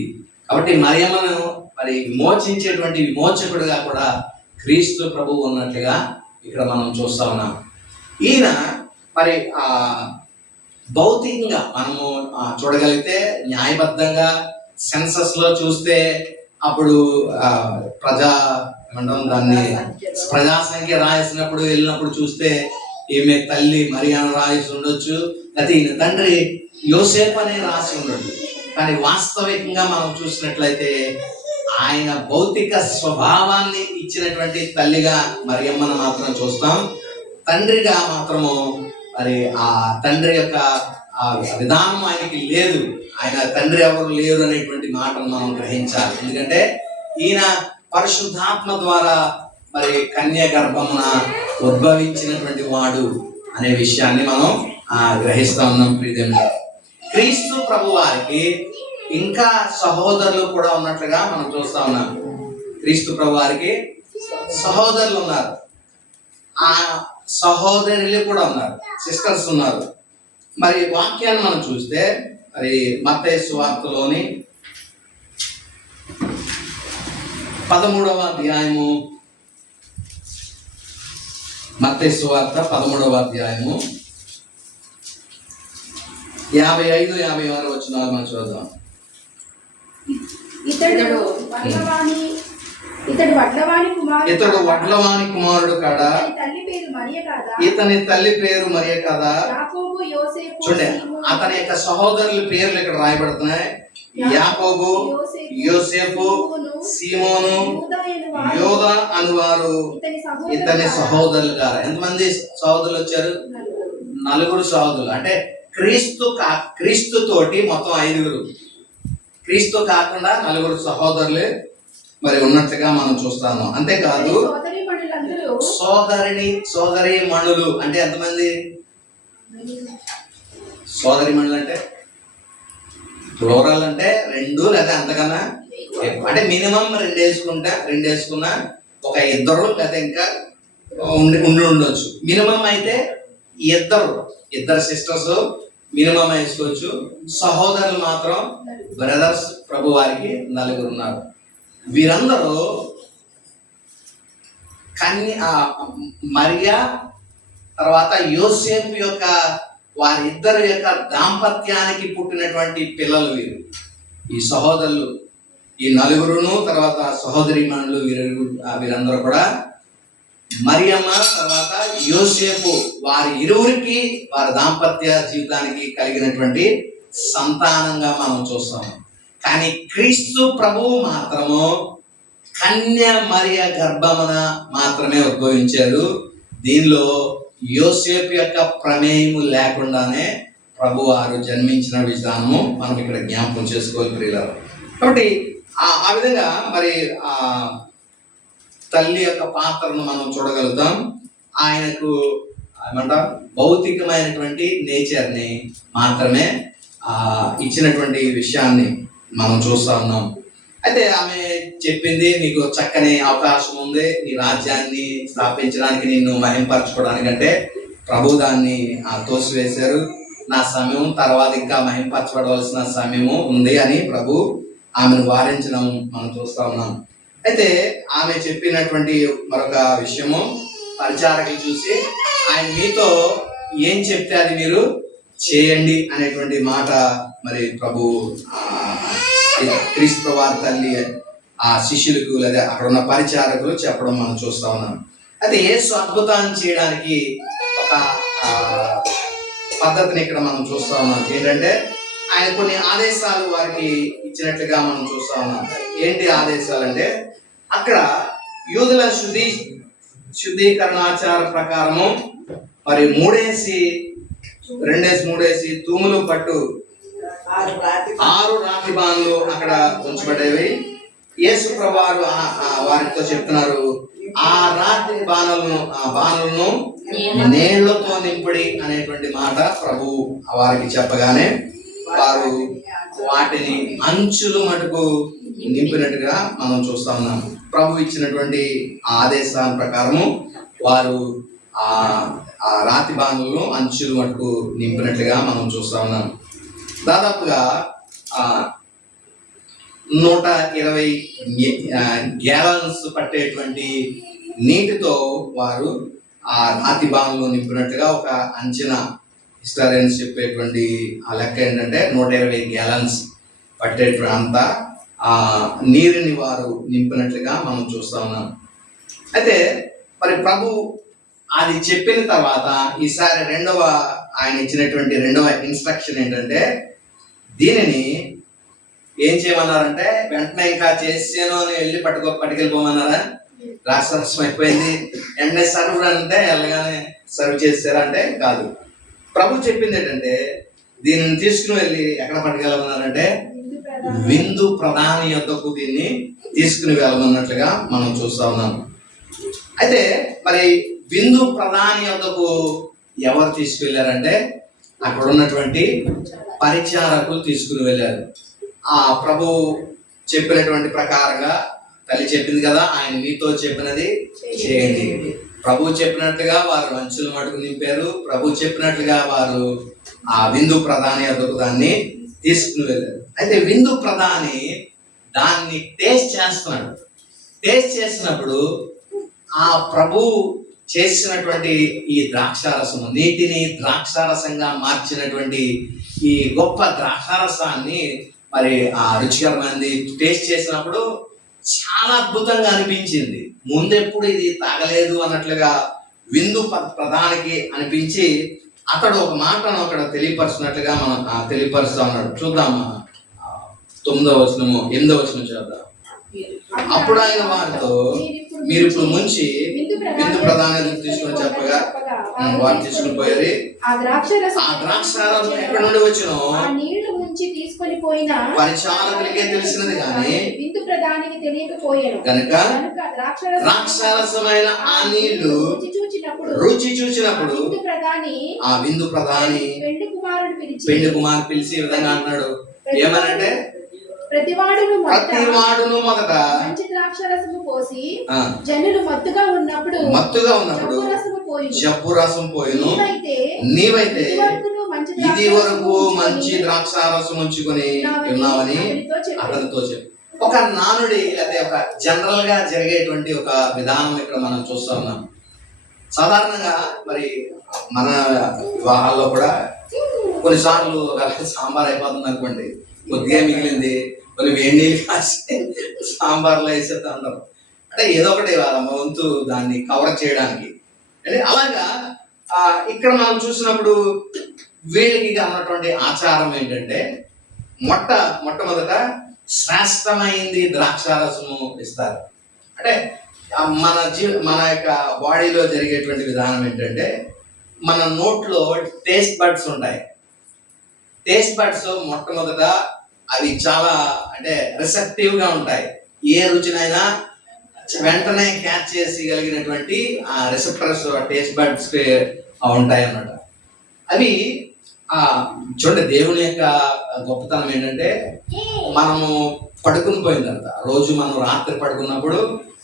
కాబట్టి మరియమ్మను మరి విమోచించేటువంటి విమోచకుడిగా కూడా క్రీస్తు ప్రభువు ఉన్నట్లుగా ఇక్కడ మనం చూస్తా ఉన్నాం. ఈయన మరి భౌతికంగా మనము చూడగలిగితే, న్యాయబద్ధంగా సెన్సస్ లో చూస్తే అప్పుడు ప్రజా సంఖ్య రాసినప్పుడు వెళ్ళినప్పుడు చూస్తే ఈమె తల్లి మరియను రాసి ఉండొచ్చు, లేకపోతే ఈయన తండ్రి యోసేపు అనే రాసి ఉండొచ్చు. కానీ వాస్తవికంగా మనం చూసినట్లయితే ఆయన భౌతిక స్వభావాన్ని ఇచ్చినటువంటి తల్లిగా మరియమ్మను మాత్రం చూస్తాం. తండ్రిగా మాత్రము మరి ఆ తండ్రి యొక్క విధానం ఆయనకి లేదు. ఆయన తండ్రి ఎవరు లేరు అనేటువంటి మాటను మనం గ్రహించాలి. ఎందుకంటే ఈయన పరిశుద్ధాత్మ ద్వారా మరి కన్య గర్భమున ఉద్భవించినటువంటి వాడు అనే విషయాన్ని మనం గ్రహిస్తా ఉన్నాం. ప్రియదేవుడా, క్రీస్తు ప్రభు వారికి ఇంకా సహోదరులు కూడా ఉన్నట్లుగా మనం చూస్తా ఉన్నాం. క్రీస్తు ప్రభు వారికి సహోదరులు ఉన్నారు, ఆ సహోదరులు కూడా ఉన్నారు, సిస్టర్స్ ఉన్నారు. మరి వాక్యాన్ని మనం చూస్తే మరి మత్తయి సువార్తలోని 13వ అధ్యాయము, మత్తయి సువార్త 13వ అధ్యాయము 55-56 వచనాలు మనం చూద్దాం. ఇతడు వడ్లవాని కుమారుడు కాడా? ఇతని తల్లి పేరు మరియ కాదా? చూడండి, అతని యొక్క సహోదరుల పేర్లు ఇక్కడ రాయబడుతున్నాయి. యాకోబు, యోసేపు, సీమోను, యోదా అనువారు ఇతని సహోదరులు కాదా? ఎంతమంది సహోదరులు వచ్చారు? నలుగురు సహోదరులు, అంటే క్రీస్తు తోటి మొత్తం 5గురు, క్రీస్తు కాకుండా 4 సహోదరులే మరి ఉన్నట్లుగా మనం చూస్తాము. అంతేకాదు సోదరి మణులు అంటే ఎంతమంది? సోదరి మణులు అంటే ప్లూరల్ అంటే 2 లేదా అంతకన్నా ఎక్కువ, అంటే మినిమం 2 వేసుకున్నా ఒక 2 లేదా ఇంకా ఉండొచ్చు. మినిమం అయితే ఇద్దరు సిస్టర్స్ మినిమం వేసుకోవచ్చు. సహోదరులు మాత్రం బ్రదర్స్ ప్రభు వారికి 4 ఉన్నారు. వీరందరూ మరియా తర్వాత యోసేపు యొక్క వారిద్దరు యొక్క దాంపత్యానికి పుట్టినటువంటి పిల్లలు వీరు. ఈ సహోదరులు ఈ 4 తర్వాత సహోదరీమణులు వీరందరూ కూడా మరియమ్మ తర్వాత యోసేపు వారి ఇరువురికి వారి దాంపత్య జీవితానికి కలిగినటువంటి సంతానంగా మనం చూస్తాము. కానీ క్రీస్తు ప్రభువు మాత్రము కన్య మరియ గర్భమున మాత్రమే ఉద్భవించారు. దీనిలో యోసేపు యొక్క ప్రమేయము లేకుండానే ప్రభు వారు జన్మించిన విధానము మనం ఇక్కడ జ్ఞాపకం చేసుకోవాలి ప్రియులారా. కాబట్టి ఆ విధంగా మరి ఆ తల్లి యొక్క పాత్రను మనం చూడగలుగుతాం. ఆయనకు ఏమంటారు భౌతికమైనటువంటి నేచర్ని మాత్రమే ఇచ్చినటువంటి విషయాన్ని మనం చూస్తా ఉన్నాం. అయితే ఆమె చెప్పింది, నీకు చక్కని అవకాశం ఉంది, నీ రాజ్యాన్ని స్థాపించడానికి నిన్ను మహింపరచుకోవడానికంటే ప్రభు దాన్ని తోసివేశారు. నా సమయం తర్వాత ఇంకా మహింపరచబడవలసిన సమయము ఉంది అని ప్రభు ఆమెను వారించడం మనం చూస్తా ఉన్నాం. అయితే ఆమె చెప్పినటువంటి మరొక విషయము, పరిచారకులు చూసి ఆయన మీతో ఏం చెప్తే అది మీరు చేయండి అనేటువంటి మాట మరి ప్రభు క్రీస్తు వారి తల్లి ఆ శిష్యులకు లేదా అక్కడ ఉన్న పరిచారకులు చెప్పడం మనం చూస్తా ఉన్నాం. అయితే యేసు అద్భుతాన్ని చేయడానికి ఒక పద్ధతిని ఇక్కడ మనం చూస్తా ఉన్నాం. ఏంటంటే ఆయన కొన్ని ఆదేశాలు వారికి ఇచ్చినట్లుగా మనం చూస్తా ఉన్నాం. ఏంటి ఆదేశాలు అంటే, అక్కడ యూదుల శుద్ధీకరణాచార ప్రకారము మరి 2 తూములు పట్టు 6 రాతి బాణలు అక్కడ ఉంచబడేవి. యేసు ప్రభువారు వారితో చెప్తున్నారు, ఆ రాతి బాణలను నీళ్లతో నింపడి అనేటువంటి మాట ప్రభు వారికి చెప్పగానే వారు వాటిని అంచులు మటుకు నింపినట్టుగా మనం చూస్తా ఉన్నాం. ప్రభు ఇచ్చినటువంటి ఆదేశాల ప్రకారము వారు ఆ రాతి బాణలను అంచులు మటుకు నింపినట్లుగా మనం చూస్తా ఉన్నాం. దాదాపుగా 120 గ్యాలన్స్ పట్టేటువంటి నీటితో వారు ఆ రాతి బాణలు నింపినట్టుగా ఒక అంచనా హిస్టారియన్స్ చెప్పేటువంటి ఆ లెక్క ఏంటంటే 120 గ్యాలన్స్ పట్టేటువంటి అంత నీరుని వారు నింపినట్లుగా మనం చూస్తా ఉన్నాం. అయితే మరి ప్రభు అది చెప్పిన తర్వాత ఈసారి ఆయన ఇచ్చినటువంటి రెండవ ఇన్స్ట్రక్షన్ ఏంటంటే, దీనిని ఏం చేయమన్నారంటే వెంటనే ఇంకా చేసాను అని వెళ్ళి పట్టుకెళ్ళిపోమన్నారా? రాక్షసం అయిపోయింది వెంటనే సర్వ్ అంటే వెళ్ళగానే సర్వ్ చేశారంటే కాదు. ప్రభు చెప్పింది ఏంటంటే, దీనిని తీసుకుని వెళ్ళి ఎక్కడ పట్టుకెళ్ళమన్నారంటే విందు ప్రధాని యొద్దకు దీన్ని తీసుకుని వెళ్ళమన్నట్లుగా మనం చూస్తా ఉన్నాం. అయితే మరి విందు ప్రధాని యొద్దకు ఎవరు తీసుకువెళ్ళారంటే అక్కడ ఉన్నటువంటి పరిచారకులు తీసుకుని వెళ్ళారు. ఆ ప్రభు చెప్పినటువంటి ప్రకారంగా తల్లి చెప్పింది కదా, ఆయన మీతో చెప్పినది చేయండి. ప్రభు చెప్పినట్లుగా వారు అంచులు మటుకు నింపారు. ప్రభు చెప్పినట్లుగా వారు ఆ విందు ప్రధాని యొద్దకు దాన్ని తీసుకుని వెళ్ళారు. అయితే విందు ప్రధాని దాన్ని టేస్ట్ చేస్తున్నాడు. టేస్ట్ చేసినప్పుడు ఆ ప్రభు చేసినటువంటి ఈ ద్రాక్షారసము, నీటిని ద్రాక్షారసంగా మార్చినటువంటి ఈ గొప్ప ద్రాక్షారసాన్ని మరి ఆ రుచికరమైనది టేస్ట్ చేసినప్పుడు చాలా అద్భుతంగా అనిపించింది. ముందెప్పుడు ఇది తాగలేదు అన్నట్లుగా విందు ప్రధానికి అనిపించి అతడు ఒక మాటను అక్కడ తెలియపరుచినట్లుగా మనం తెలియపరుస్తా ఉన్నాడు. చూద్దామా 9వ వచనము 8వ వచనం చూద్దాం. అప్పుడు ఆయన వారితో, మీరు ఇప్పుడు ముంచి విందు ప్రధాని తీసుకొని చెప్పగా వారు తీసుకుని పోయి ఆ ద్రాక్షరసం ఆ ద్రాక్షారసం ఎక్కడి నుండి వచ్చినో ఆ నీళ్లు ముంచి తీసుకొని పోయిన పరిచారకులకే తెలిసినది కానీ విందు ప్రధానికి తెలియకపోయాను కనుక ద్రాక్షారసమైన ఆ నీళ్లు రుచి చూచినప్పుడు ఆ విందు ప్రధాని పెండ్లి కుమారు పిలిచి ఈ విధంగా అన్నాడు, ఏమనంటే ప్రతివాడును మొదట మంచి ద్రాక్షరసము పోసి ఆ, జనులు మత్తుగా ఉన్నప్పుడు జబ్బు రసం పోయిను, నీవైతే ఇది వరకు మంచి ద్రాక్షారసం ఉంచుకొని ఉన్నావని అతనితో చెప్పు. ఒక నానుడి లేదా ఒక జనరల్ గా జరిగేటువంటి ఒక విధానం ఇక్కడ మనం చూస్తా ఉన్నాం. సాధారణంగా మరి మన వివాహాల్లో కూడా కొన్నిసార్లు సాంబార్ అయిపోతుంది అనుకోండి, కొద్దిగా మిగిలింది కొన్ని వేడి నీళ్ళు కాసి సాంబార్లో వేసేస్తా ఉంటారు. అంటే ఏదో ఒకటి మన వంతు దాన్ని కవర్ చేయడానికి. అంటే అలాగా ఇక్కడ మనం చూసినప్పుడు వీళ్ళకి ఉన్నటువంటి ఆచారం ఏంటంటే మొట్టమొదట శ్రేష్టమైంది ద్రాక్షారసము ఇస్తారు. అంటే మన యొక్క బాడీలో జరిగేటువంటి విధానం ఏంటంటే మన నోట్లో టేస్ట్ బడ్స్ ఉంటాయి. టేస్ట్ బడ్స్ మొట్టమొదట అవి చాలా అంటే రిసెప్టివ్ గా ఉంటాయి. ఏ రుచినైనా వెంటనే క్యాచ్ చేయగలిగినటువంటి ఆ రిసెప్టర్స్ టేస్ట్ బడ్స్ ఉంటాయి అన్నమాట. అవి చూడండి, దేవుని యొక్క గొప్పతనం ఏంటంటే మనము పడుకుని పోయిన తర్వాత రోజు మనం రాత్రి పడుకున్నప్పుడు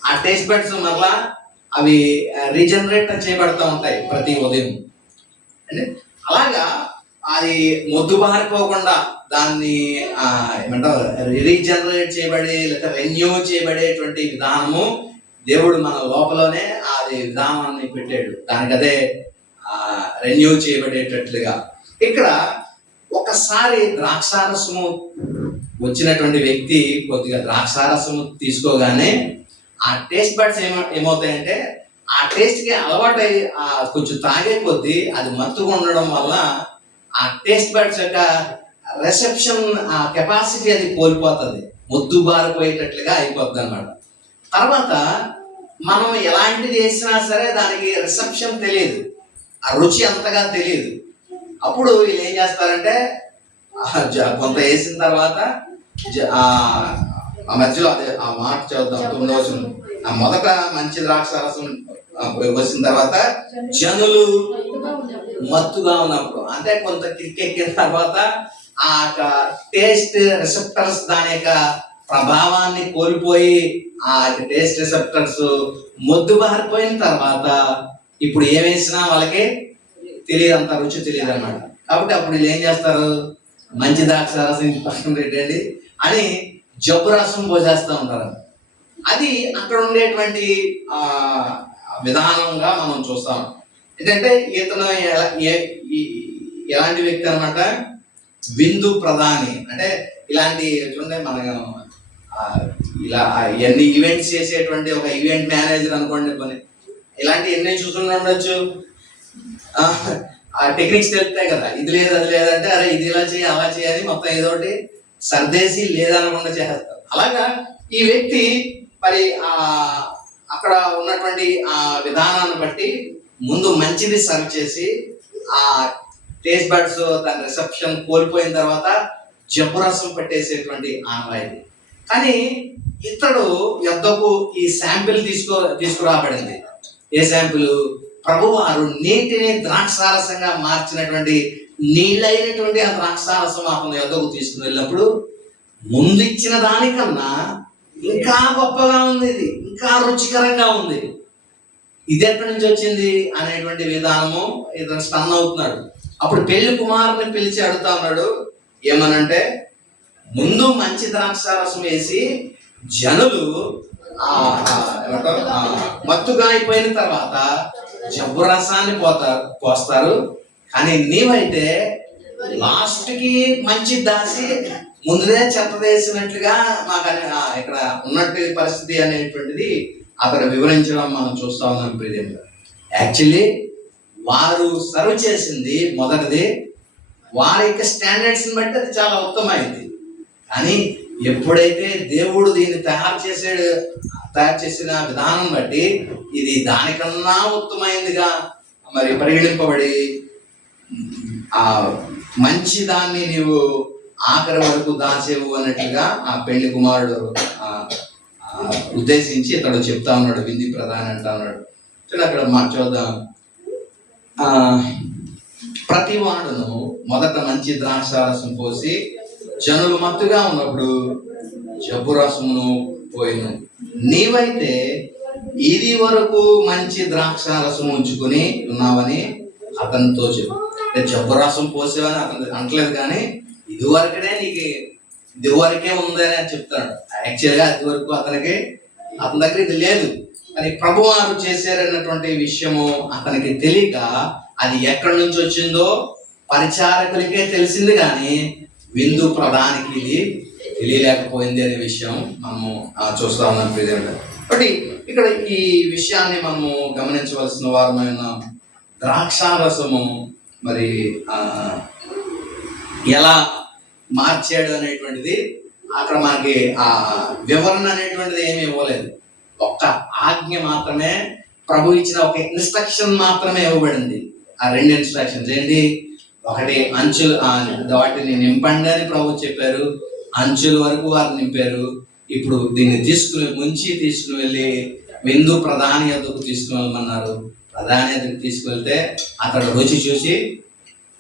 ఆ టేస్ట్ బడ్స్ మరలా అవి రీజనరేట్ చేయబడతా ఉంటాయి ప్రతి ఉదయం. అంటే అలాగా అది మొద్దుబారిపోకుండా దాన్ని ఏమంటారు రీజనరేట్ చేయబడి లేకపోతే రెన్యూ చేయబడేటువంటి విధానము దేవుడు మన లోపలనే అది విధానాన్ని పెట్టాడు. దానికి అదే రెన్యూ చేయబడేటట్లుగా. ఇక్కడ ఒకసారి ద్రాక్షారసము వచ్చినటువంటి వ్యక్తి కొద్దిగా ద్రాక్షారసము తీసుకోగానే ఆ టేస్ట్ బడ్స్ ఏమవుతాయంటే ఆ టేస్ట్కి అలవాటు అయ్యి కొంచెం తాగే కొద్దీ అది మత్తుగా ఉండడం వల్ల ఆ టేస్ట్ బడ్స్ యొక్క రిసెప్షన్ కెపాసిటీ అది కోల్పోతుంది, మొద్దుబారిపోయేటట్లుగా అయిపోద్ది అన్నమాట. తర్వాత మనం ఎలాంటిది చేసినా సరే దానికి రిసెప్షన్ తెలియదు, ఆ రుచి అంతగా తెలియదు. అప్పుడు వీళ్ళు ఏం చేస్తారంటే కొంత వేసిన తర్వాత ఆ మధ్యలో అదే ఆ మాట చదువుతాం 9వ వచనం. మొదట మంచి ద్రాక్షారసం వచ్చిన తర్వాత జనులు మత్తుగా ఉన్నప్పుడు, అంటే కొంత కిక్కెక్కిన తర్వాత ఆ టేస్ట్ రిసెప్టర్స్ దాని యొక్క ప్రభావాన్ని కోల్పోయి ఆ టేస్ట్ రిసెప్టర్స్ మొద్దుబారిపోయిన తర్వాత ఇప్పుడు ఏం వేసినా వాళ్ళకి తెలియదు, అంత రుచి తెలియదు అన్నమాట. కాబట్టి అప్పుడు వీళ్ళు ఏం చేస్తారు, మంచి ద్రాక్ష రసం పక్కన పెట్టండి అని జబ్బు రసం పోసేస్తూ ఉంటారు. అది అక్కడ ఉండేటువంటి విధానంగా మనం చూస్తాం. ఏంటంటే ఇతను ఎలాంటి వ్యక్తి అనమాట, విందు ప్రధాని. అంటే ఇలాంటి చూడండి, మన ఇలా ఎన్ని ఈవెంట్స్ చేసేటువంటి ఒక ఈవెంట్ మేనేజర్ అనుకోండి, కొన్ని ఇలాంటి ఎన్ని చూసుకుని ఉండొచ్చు. ఆ టెక్నిక్స్ తెలుస్తాయి కదా, ఇది లేదు అది లేదంటే అరే ఇది ఇలా చేయి అలా చేయాలి, మొత్తం ఏదో ఒకటి సర్దేసి లేదనకుండా చేస్తారు. అలాగా ఈ వ్యక్తి మరి అక్కడ ఉన్నటువంటి ఆ విధానాన్ని బట్టి ముందు మంచిది సర్వ్ చేసి ఆ టేస్ట్ బడ్స్ దాని రిసెప్షన్ కోల్పోయిన తర్వాత జబ్బు రసం పెట్టేసేటువంటి ఆనవాయితీ. కానీ ఇతడు యొద్దకు ఈ శాంపిల్ తీసుకురాబడింది. ఏ శాంపిల్? ప్రభువారు నీటిని ద్రాక్షారసంగా మార్చినటువంటి నీళ్ళైనటువంటి ఆ ద్రాక్షారసం అతను యొద్దకు తీసుకుని వెళ్ళినప్పుడు ముందు ఇచ్చిన దానికన్నా ఇంకా గొప్పగా ఉంది, ఇది ఇంకా రుచికరంగా ఉంది, ఇది ఎక్కడి నుంచి వచ్చింది అనేటువంటి విధానము ఇతను స్టన్ అవుతున్నాడు. అప్పుడు పెళ్లి కుమారుని పిలిచి అడుగుతా ఉన్నాడు, ఏమనంటే ముందు మంచి ద్రాక్షారసం వేసి జనులు మత్తుగా అయిపోయిన తర్వాత జబ్బు రసాన్ని పోస్తారు, కానీ నీవైతే లాస్ట్ కి మంచి దాసి ముందునే చెత్తదేసినట్లుగా మాకు ఇక్కడ ఉన్నట్టు పరిస్థితి అనేటువంటిది అక్కడ వివరించడం మనం చూస్తా ఉన్నాం. ప్రియదేవుడు, యాక్చువల్లీ వారు సర్వ్ చేసింది మొదటిది వారి యొక్క స్టాండర్డ్స్ ని బట్టి అది చాలా ఉత్తమమైంది. కానీ ఎప్పుడైతే దేవుడు దీన్ని తయారు చేసాడు తయారు చేసిన విధానం బట్టి ఇది దానికన్నా ఉత్తమైనదిగా మరి పరిగణింపబడి ఆ మంచి దాన్ని నీవు ఆఖరి వరకు దాచేవు అన్నట్లుగా ఆ పెళ్లి కుమారుడు ఉద్దేశించి ఇతడు చెప్తా ఉన్నాడు, విందు ప్రధాని అంటా ఉన్నాడు. చూడండి అక్కడ మాట చూద్దాం. ప్రతి వాడును మొదట మంచి ద్రాక్షారసం పోసి జనులు మత్తుగా ఉన్నప్పుడు జబ్బు రసమును పోయిను. నీవైతే ఇది వరకు మంచి ద్రాక్షారసం ఉంచుకుని ఉన్నావని అతనితో చెప్పు. జబ్బు రసం పోసేవని అతను అంటలేదు, కానీ ఇదివరకనే నీకు ఇదివరకే ఉందని అని చెప్తాడు. యాక్చువల్గా అది వరకు అతని దగ్గర ఇది లేదు, కానీ ప్రభువారు చేశారన్నటువంటి విషయము అతనికి తెలియక అది ఎక్కడి నుంచి వచ్చిందో పరిచారకులకే తెలిసింది, కానీ విందు ప్రధానికి ఇది తెలియలేకపోయింది అనే విషయం మనము చూస్తా ఉన్నాం ప్రియులారా. కాబట్టి ఇక్కడ ఈ విషయాన్ని మనము గమనించవలసిన వారమైన ద్రాక్షారసము మరి ఎలా మార్చాడు అనేటువంటిది అక్కడ మనకి ఆ వివరణ అనేటువంటిది ఏమి ఇవ్వలేదు. ఒక్క ఆజ్ఞ మాత్రమే, ప్రభు ఇచ్చిన ఒక ఇన్స్ట్రక్షన్ మాత్రమే ఇవ్వబడింది. ఆ 2 ఇన్స్ట్రక్షన్స్ ఏంటి? ఒకటి అంచులు వాటిని నింపండి అని ప్రభు చెప్పారు, అంచుల వరకు వారు నింపారు. ఇప్పుడు దీన్ని తీసుకుని వెళ్ళి విందు ప్రధాని వద్దకు తీసుకుని వెళ్ళమన్నారు. ప్రధాని వద్దకు తీసుకువెళ్తే అతడు రుచి చూసి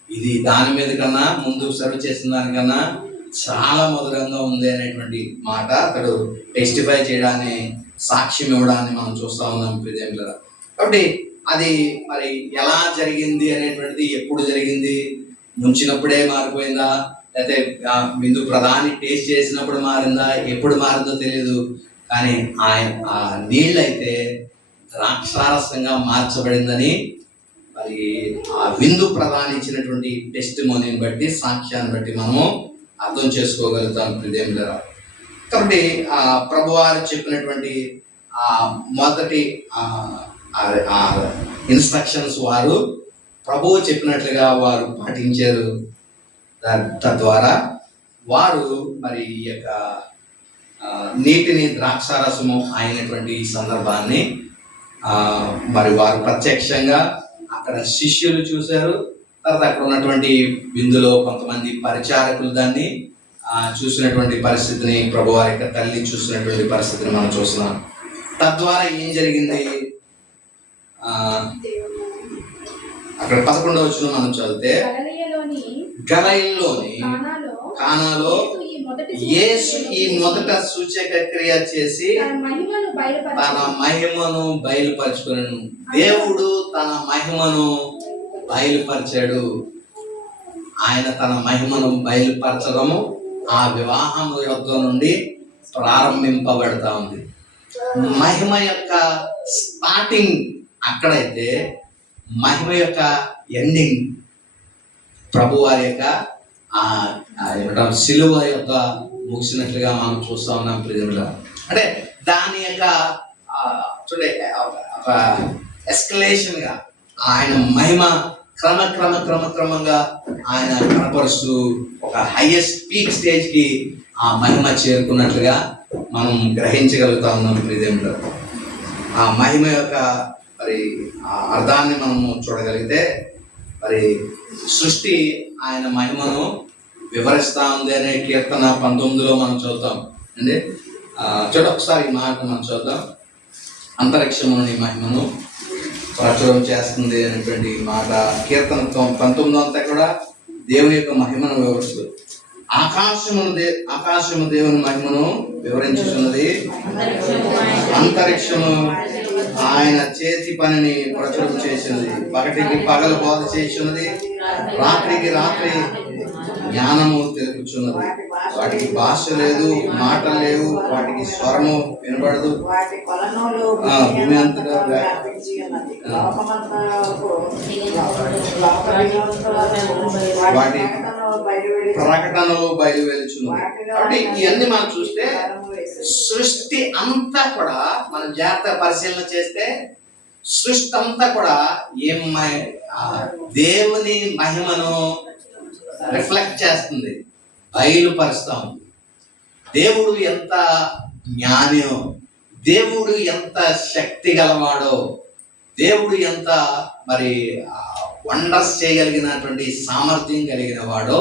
ఇది దాని మీద కన్నా ముందు సర్వ్ చేసిన దానికన్నా చాలా మధురంగా ఉంది అనేటువంటి మాట అతడు టెస్టిఫై చేయడాన్ని, సాక్ష్యం ఇవ్వడాన్ని మనం చూస్తా ఉన్నాం ప్రియులారా. కాబట్టి అది మరి ఎలా జరిగింది అనేటువంటిది, ఎప్పుడు జరిగింది, ముంచినప్పుడే మారిపోయిందా, లేకపోతే విందు ప్రధాని టేస్ట్ చేసినప్పుడు మారిందా, ఎప్పుడు మారిందో తెలియదు, కానీ ఆ నీళ్ళైతే ద్రాక్షారసంగా మార్చబడిందని మరి ఆ విందు ప్రధాని ఇచ్చినటువంటి టెస్టిమోనీని బట్టి, సాక్ష్యాన్ని బట్టి మనము అర్థం చేసుకోగలుగుతాం ప్రియులారా. కాబట్టి ఆ ప్రభువారు చెప్పినటువంటి ఆ మొదటి ఇన్స్ట్రక్షన్స్ వారు ప్రభువు చెప్పినట్లుగా వారు పాటించారు. తద్వారా వారు మరి ఈ యొక్క నీటిని ద్రాక్షారసము అయినటువంటి సందర్భాన్ని మరి వారు ప్రత్యక్షంగా అక్కడ శిష్యులు చూశారు. తర్వాత అక్కడ ఉన్నటువంటి విందులో కొంతమంది పరిచారకులు దాన్ని చూసినటువంటి పరిస్థితిని, ప్రభువారి యొక్క తల్లి చూసినటువంటి పరిస్థితిని మనం చూస్తున్నాం. తద్వారా ఏం జరిగింది? అక్కడ 11వ వచనం మనం చదివితే, గలిలయలోని కానాలో యేసు ఈ మొదట సూచక క్రియ చేసి తన మహిమను బయలుపరచుకున్నాను. దేవుడు తన మహిమను బయలుపరిచాడు. ఆయన తన మహిమను బయలుపరచడము ఆ వివాహం యొద్ద నుండి ప్రారంభింపబడతా ఉంది. మహిమ యొక్క స్టార్టింగ్ అక్కడైతే, మహిమ యొక్క ఎండింగ్ ప్రభువారి యొక్క సిలువ యొక్క ముగిసినట్లుగా మనం చూస్తా ఉన్నాం ప్రియులారా. అంటే దాని యొక్క ఒక ఎస్కలేషన్ గా ఆయన మహిమ క్రమంగా ఆయన కనపరుస్తూ ఒక హైయెస్ట్ పీక్ స్టేజ్ కి ఆ మహిమ చేరుకున్నట్లుగా మనం గ్రహించగలుగుతా ఉన్నాం ప్రియులారా. ఆ మహిమ యొక్క మరి ఆ అర్థాన్ని మనము చూడగలిగితే, మరి సృష్టి ఆయన మహిమను వివరిస్తా ఉంది అనే కీర్తన 19లో మనం చదువుతాం అండి. ఒకసారి ఈ మాట మనం చూద్దాం. అంతరిక్షముని మహిమను ప్రచురం చేస్తుంది అనేటువంటి మాట. కీర్తన 19 అంతా కూడా దేవుని యొక్క మహిమను వివరిస్తుంది. ఆకాశము దేవుని మహిమను వివరించుతున్నది, అంతరిక్షము ఆయన చేతి పనిని ప్రచురం చేసినది. పగటికి పగలు బోధ చేస్తున్నది, రాత్రికి రాత్రి జ్ఞానము తెలుపుచున్నది. వాటికి భాష లేదు, మాట లేవు, వాటికి స్వరము వినబడదు. భూమి అంతటా వాటి ప్రకటనలు బయలువెలుచున్నది. కాబట్టి ఇవన్నీ మనం చూస్తే సృష్టి అంతా కూడా మనం జాగ్రత్త పరిశీలన చేస్తే, సృష్టి అంతా కూడా దేవుని మహిమను రిఫ్లెక్ట్ చేస్తుంది, బయలుపరుస్తాం. దేవుడు ఎంత జ్ఞానో, దేవుడు ఎంత శక్తి గలవాడో, దేవుడు ఎంత మరి వండర్స్ చేయగలిగినటువంటి సామర్థ్యం కలిగిన వాడో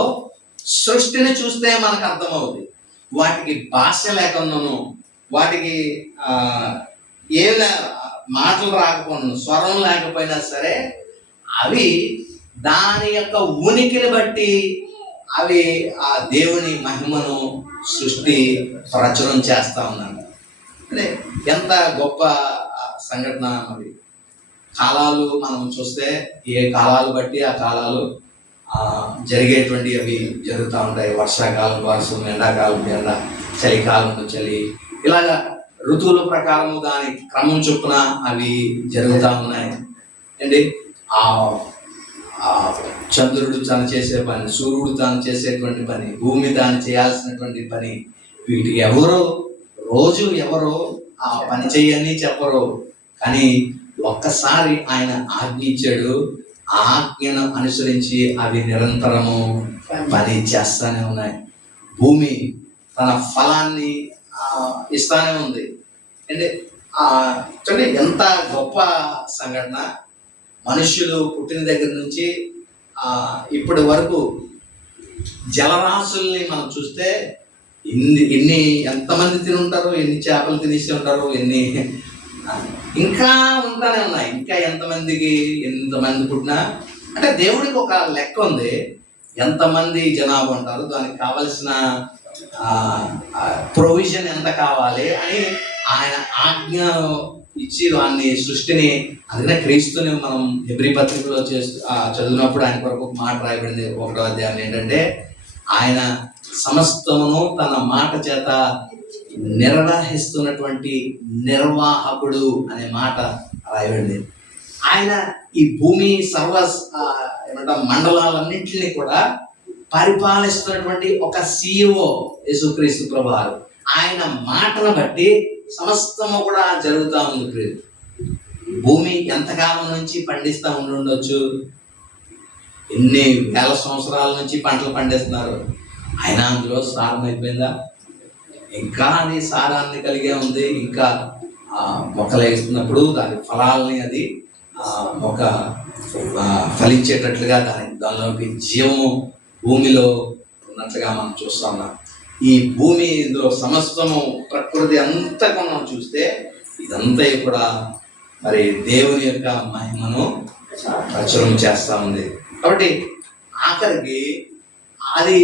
సృష్టిని చూస్తే మనకు అర్థమవుతుంది. వాటికి భాష లేకున్నాను, వాటికి ఏం మాటలు రాకపోయినా, స్వరం లేకపోయినా సరే అవి దాని యొక్క ఉనికిని బట్టి అవి ఆ దేవుని మహిమను సృష్టి ప్రచురం చేస్తా ఉన్నాడు. అంటే ఎంత గొప్ప సంఘటన. మరి కాలాలు మనం చూస్తే ఏ కాలాలు బట్టి ఆ కాలాలు జరిగేటువంటి అవి జరుగుతూ ఉంటాయి. వర్షాకాలం వర్షం, ఎండాకాలం ఎండ, చలికాలం చలి, ఇలాగా ఋతువుల ప్రకారం దాని క్రమం చొప్పున అవి జరుగుతూ ఉన్నాయి అండి. ఆ చంద్రుడు తాను చేసే పని, సూర్యుడు తాను చేసేటువంటి పని, భూమి తాను చేయాల్సినటువంటి పని, వీటికి రోజు ఎవరో ఆ పని చేయని చెప్పరు. కానీ ఒక్కసారి ఆయన ఆజ్ఞ ఇచ్చాడు, ఆ ఆజ్ఞను అనుసరించి అవి నిరంతరము పని చేస్తానే ఉన్నాయి. భూమి తన ఫలాన్ని ఇస్తానే ఉంది. అంటే చూడండి ఎంత గొప్ప సంఘటన. మనుషులు పుట్టిన దగ్గర నుంచి ఇప్పటి వరకు జలరాశుల్ని మనం చూస్తే ఎంతమంది తిని ఉంటారు, ఎన్ని చేపలు తినేసి ఉంటారు, ఇంకా ఉంటానే ఉన్నాయి. ఇంకా ఎంతమంది పుట్టినా అంటే దేవుడికి ఒక లెక్క ఉంది. ఎంతమంది జనాభా ఉంటారు, దానికి కావలసిన ప్రొవిజన్ ఎంత కావాలి అని ఆయన ఆజ్ఞ ఇచ్చి దాన్ని సృష్టిని, అందుకనే క్రీస్తుని మనం హెబ్రీ పత్రికలో చదివినప్పుడు ఆయన కొరకు ఒక మాట రాయబడింది 1వ అధ్యాయం ఏంటంటే, ఆయన సమస్తమును తన మాట చేత నిర్వహిస్తున్నటువంటి నిర్వాహకుడు అనే మాట రాయబడింది. ఆయన ఈ భూమి మండలాలన్నింటినీ కూడా పరిపాలిస్తున్నటువంటి ఒక CEO యేసుక్రీస్తు ప్రభువారు. ఆయన మాటను బట్టి సమస్తము కూడా జరుగుతూ ఉంది. భూమి ఎంతకాలం నుంచి పండిస్తూ ఉండొచ్చు, ఎన్ని వేల సంవత్సరాల నుంచి పంటలు పండిస్తున్నారు. అయినా అందులో సారం అయిపోయిందా? ఇంకా అది సారాన్ని కలిగే ఉంది. ఇంకా మొక్కలు వేస్తున్నప్పుడు దాని ఫలాలని అది మొక్క ఫలించేటట్లుగా దానిలోకి జీవము భూమిలో ఉన్నట్లుగా మనం చూస్తా ఉన్నాం. ఈ భూమి ఇందులో సమస్తము ప్రకృతి అంతా మనం చూస్తే ఇదంతా కూడా మరి దేవుని యొక్క మహిమను ప్రచురం చేస్తా ఉంది. కాబట్టి ఆఖరికి అది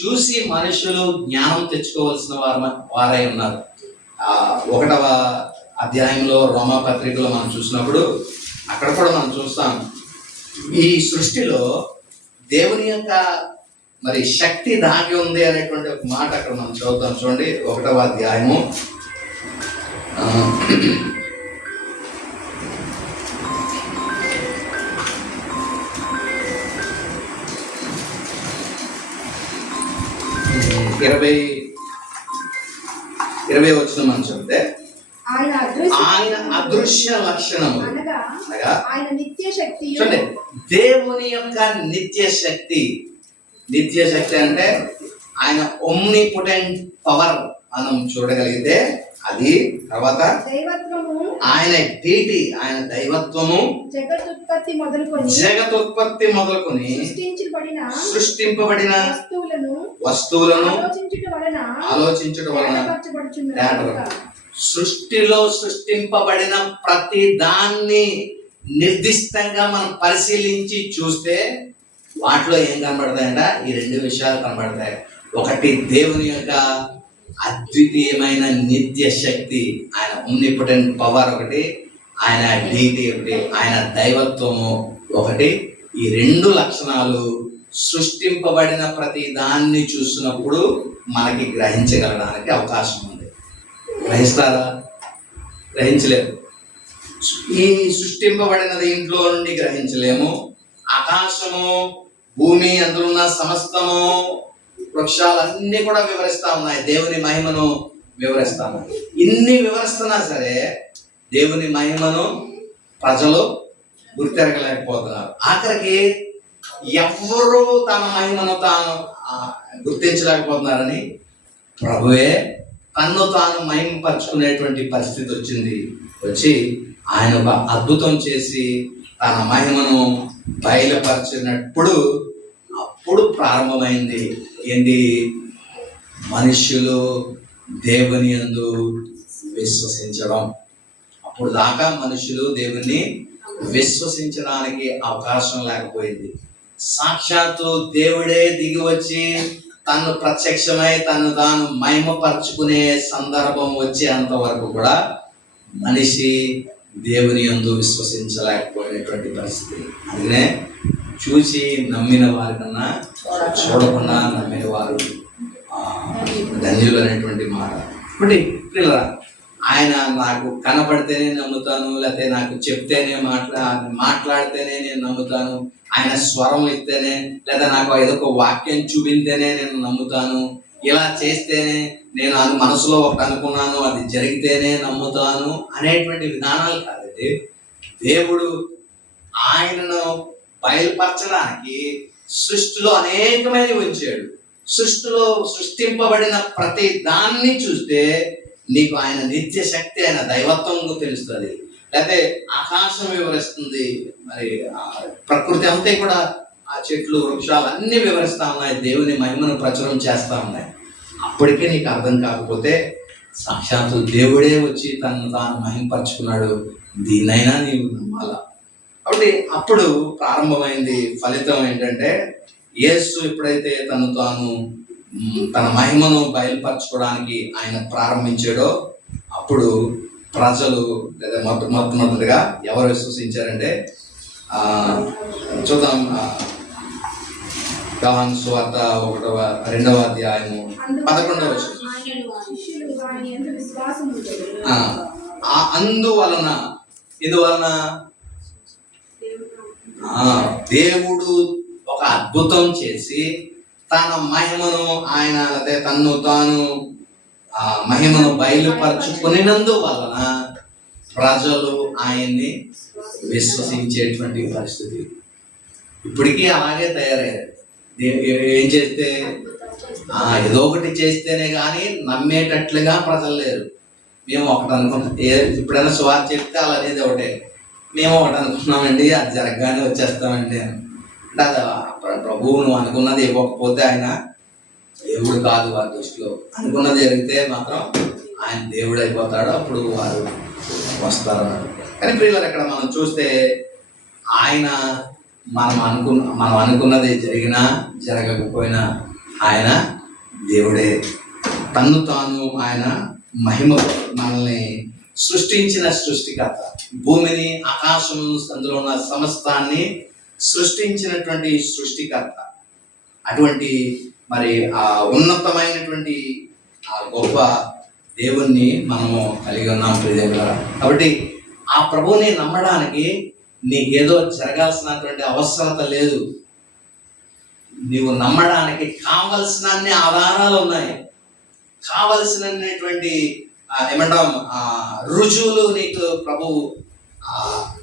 చూసి మనుషులు జ్ఞానం తెచ్చుకోవాల్సిన వారై ఉన్నారు. 1వ అధ్యాయంలో రోమా పత్రికలో మనం చూసినప్పుడు అక్కడ కూడా మనం చూస్తాం, ఈ సృష్టిలో దేవుని యొక్క మరి శక్తి దాగి ఉంది అనేటువంటి ఒక మాట అక్కడ మనం చదువుతాం. చూడండి 1వ అధ్యాయము 20 వచనం మనం చదివితే, ఆయన అదృశ్య లక్షణము అనగా ఆయన నిత్య శక్తి. చూడండి, దేవుని యొక్క నిత్య శక్తి. నిత్య శక్తి అంటే ఆయన ఒమ్నిపోటెంట్ పవర్ మనం చూడగలిగితే అది. తర్వాత ఆయన డీటీ, ఆయన దైవత్వము, జగతుత్పత్తి మొదలుకొని సృష్టింపబడిన వస్తువులను ఆలోచించడం వలన సృష్టిలో సృష్టింపబడిన ప్రతి దాన్ని నిర్దిష్టంగా మనం పరిశీలించి చూస్తే వాటిలో ఏం కనబడతాయంట? ఈ 2 విషయాలు కనబడతాయి. ఒకటి దేవుని యొక్క అద్వితీయమైన నిత్య శక్తి, ఆయన ఒమ్నిపోటెంట్ పవర్ ఒకటి, ఆయన డీటీ ఒకటి, ఆయన దైవత్వము ఒకటి. ఈ 2 లక్షణాలు సృష్టింపబడిన ప్రతి దాన్ని చూసినప్పుడు మనకి గ్రహించగలడానికి అవకాశం ఉంది. గ్రహిస్తారా? గ్రహించలేము. ఈ సృష్టింపబడిన దీంట్లో నుండి గ్రహించలేము. ఆకాశము, భూమి, అందులో ఉన్న సమస్తము, వృక్షాలన్నీ కూడా వివరిస్తా ఉన్నాయి, దేవుని మహిమను వివరిస్తా ఉన్నాయి. ఇన్ని వివరిస్తున్నా సరే దేవుని మహిమను ప్రజలు గుర్తెరగలేకపోతున్నారు. ఆఖరికి ఎవరు తన మహిమను తాను గుర్తించలేకపోతున్నారని ప్రభువే తన్ను తాను మహిమపరుచుకునేటువంటి పరిస్థితి వచ్చి ఆయన ఒక అద్భుతం చేసి తన మహిమను బయలుపరిచినప్పుడు అప్పుడు ప్రారంభమైంది ఏంటి? మనుష్యులు దేవుని యందు విశ్వసించడం. అప్పుడు దాకా మనుషులు దేవుని విశ్వసించడానికి అవకాశం లేకపోయింది. సాక్షాత్తు దేవుడే దిగి వచ్చి తను ప్రత్యక్షమై తను తాను మహిమపరుచుకునే సందర్భం వచ్చేంత వరకు కూడా మనిషి దేవుని యందు విశ్వసించలేకపోయినటువంటి పరిస్థితి. అందుకనే చూసి నమ్మిన వారి కన్నా చూడకుండా నమ్మిన వారు ధన్యులు అనేటువంటి మాట. కాబట్టి పిల్లరా, ఆయన నాకు కనపడితేనే నమ్ముతాను, లేకపోతే నాకు చెప్తేనే మాట్లాడితేనే నేను నమ్ముతాను, ఆయన స్వరం ఇస్తేనే, లేదా నాకు ఏదో ఒక వాక్యం చూపిస్తేనే నేను నమ్ముతాను, ఇలా చేస్తేనే నేను అది మనసులో ఒకటి అనుకున్నాను అది జరిగితేనే నమ్ముతాను అనేటువంటి విధానాలు కాదండి. దేవుడు ఆయనను బయలుపరచడానికి సృష్టిలో అనేకమైనవి ఉంచాడు. సృష్టిలో సృష్టింపబడిన ప్రతి దాన్ని చూస్తే నీకు ఆయన నిత్య శక్తి, ఆయన దైవత్వం తెలుస్తుంది. లేకపోతే ఆకాశం వివరిస్తుంది, మరి ప్రకృతి అంతా కూడా ఆ చెట్లు వృక్షాలు అన్ని వివరిస్తా ఉన్నాయి, దేవుని మహిమను ప్రచురం చేస్తా ఉన్నాయి. అప్పటికే నీకు అర్థం కాకపోతే సాక్షాత్తు దేవుడే వచ్చి తను తాను మహిమపరుచుకున్నాడు, దీన్నైనా నీవు నమ్మాల. కాబట్టి అప్పుడు ప్రారంభమైంది. ఫలితం ఏంటంటే యేసు ఎప్పుడైతే తను తాను తన మహిమను బయలుపరచుకోవడానికి ఆయన ప్రారంభించాడో అప్పుడు ప్రజలు లేదా మొట్టమొదటిగా ఎవరు విశ్వసించారంటే చూద్దాం. యోహాను సువార్త 2వ అధ్యాయము 11వ వచనం. అందువలన దేవుడు ఒక అద్భుతం చేసి తన మహిమను ఆయన అదే తన్ను తాను మహిమను బయలుపరచుకునేందు వలన ప్రజలు ఆయన్ని విశ్వసించేటువంటి పరిస్థితి ఇప్పటికీ అలాగే తయారయ్యారు. ఏం చేస్తే ఏదో ఒకటి చేస్తేనే కానీ నమ్మేటట్లుగా ప్రజలు లేరు. మేము ఒకటి అనుకున్నాం, ఎప్పుడైనా సువార్త చెప్తే అలా అనేది ఒకటే, మేము ఒకటి అనుకున్నామండి అది జరగగానే వచ్చేస్తామండి అని. అంటే అది ప్రభువు నువ్వు అనుకున్నది ఇవ్వకపోతే ఆయన దేవుడు కాదు వారి దృష్టిలో. అనుకున్నది జరిగితే మాత్రం ఆయన దేవుడు అయిపోతాడు, అప్పుడు వారు వస్తారు అన్నాడు. కానీ ప్రియులారా, ఇక్కడ మనం చూస్తే ఆయన మనం అనుకున్నది జరిగినా జరగకపోయినా ఆయన దేవుడే. తన్ను తాను ఆయన మహిమ మనల్ని సృష్టించిన సృష్టికర్త, భూమిని ఆకాశం అందులో ఉన్న సమస్తాన్ని సృష్టించినటువంటి సృష్టికర్త. అటువంటి మరి ఆ ఉన్నతమైనటువంటి ఆ గొప్ప దేవుణ్ణి మనము కలిగి ఉన్నాం ప్రియదేవులారా. కాబట్టి ఆ ప్రభువుని నమ్మడానికి నీకేదో జరగాల్సినటువంటి అవసరత లేదు. నీవు నమ్మడానికి కావలసిన అన్ని ఆధారాలు ఉన్నాయి, కావలసినటువంటి ఏమంటాం రుజువులు నీకు ప్రభువు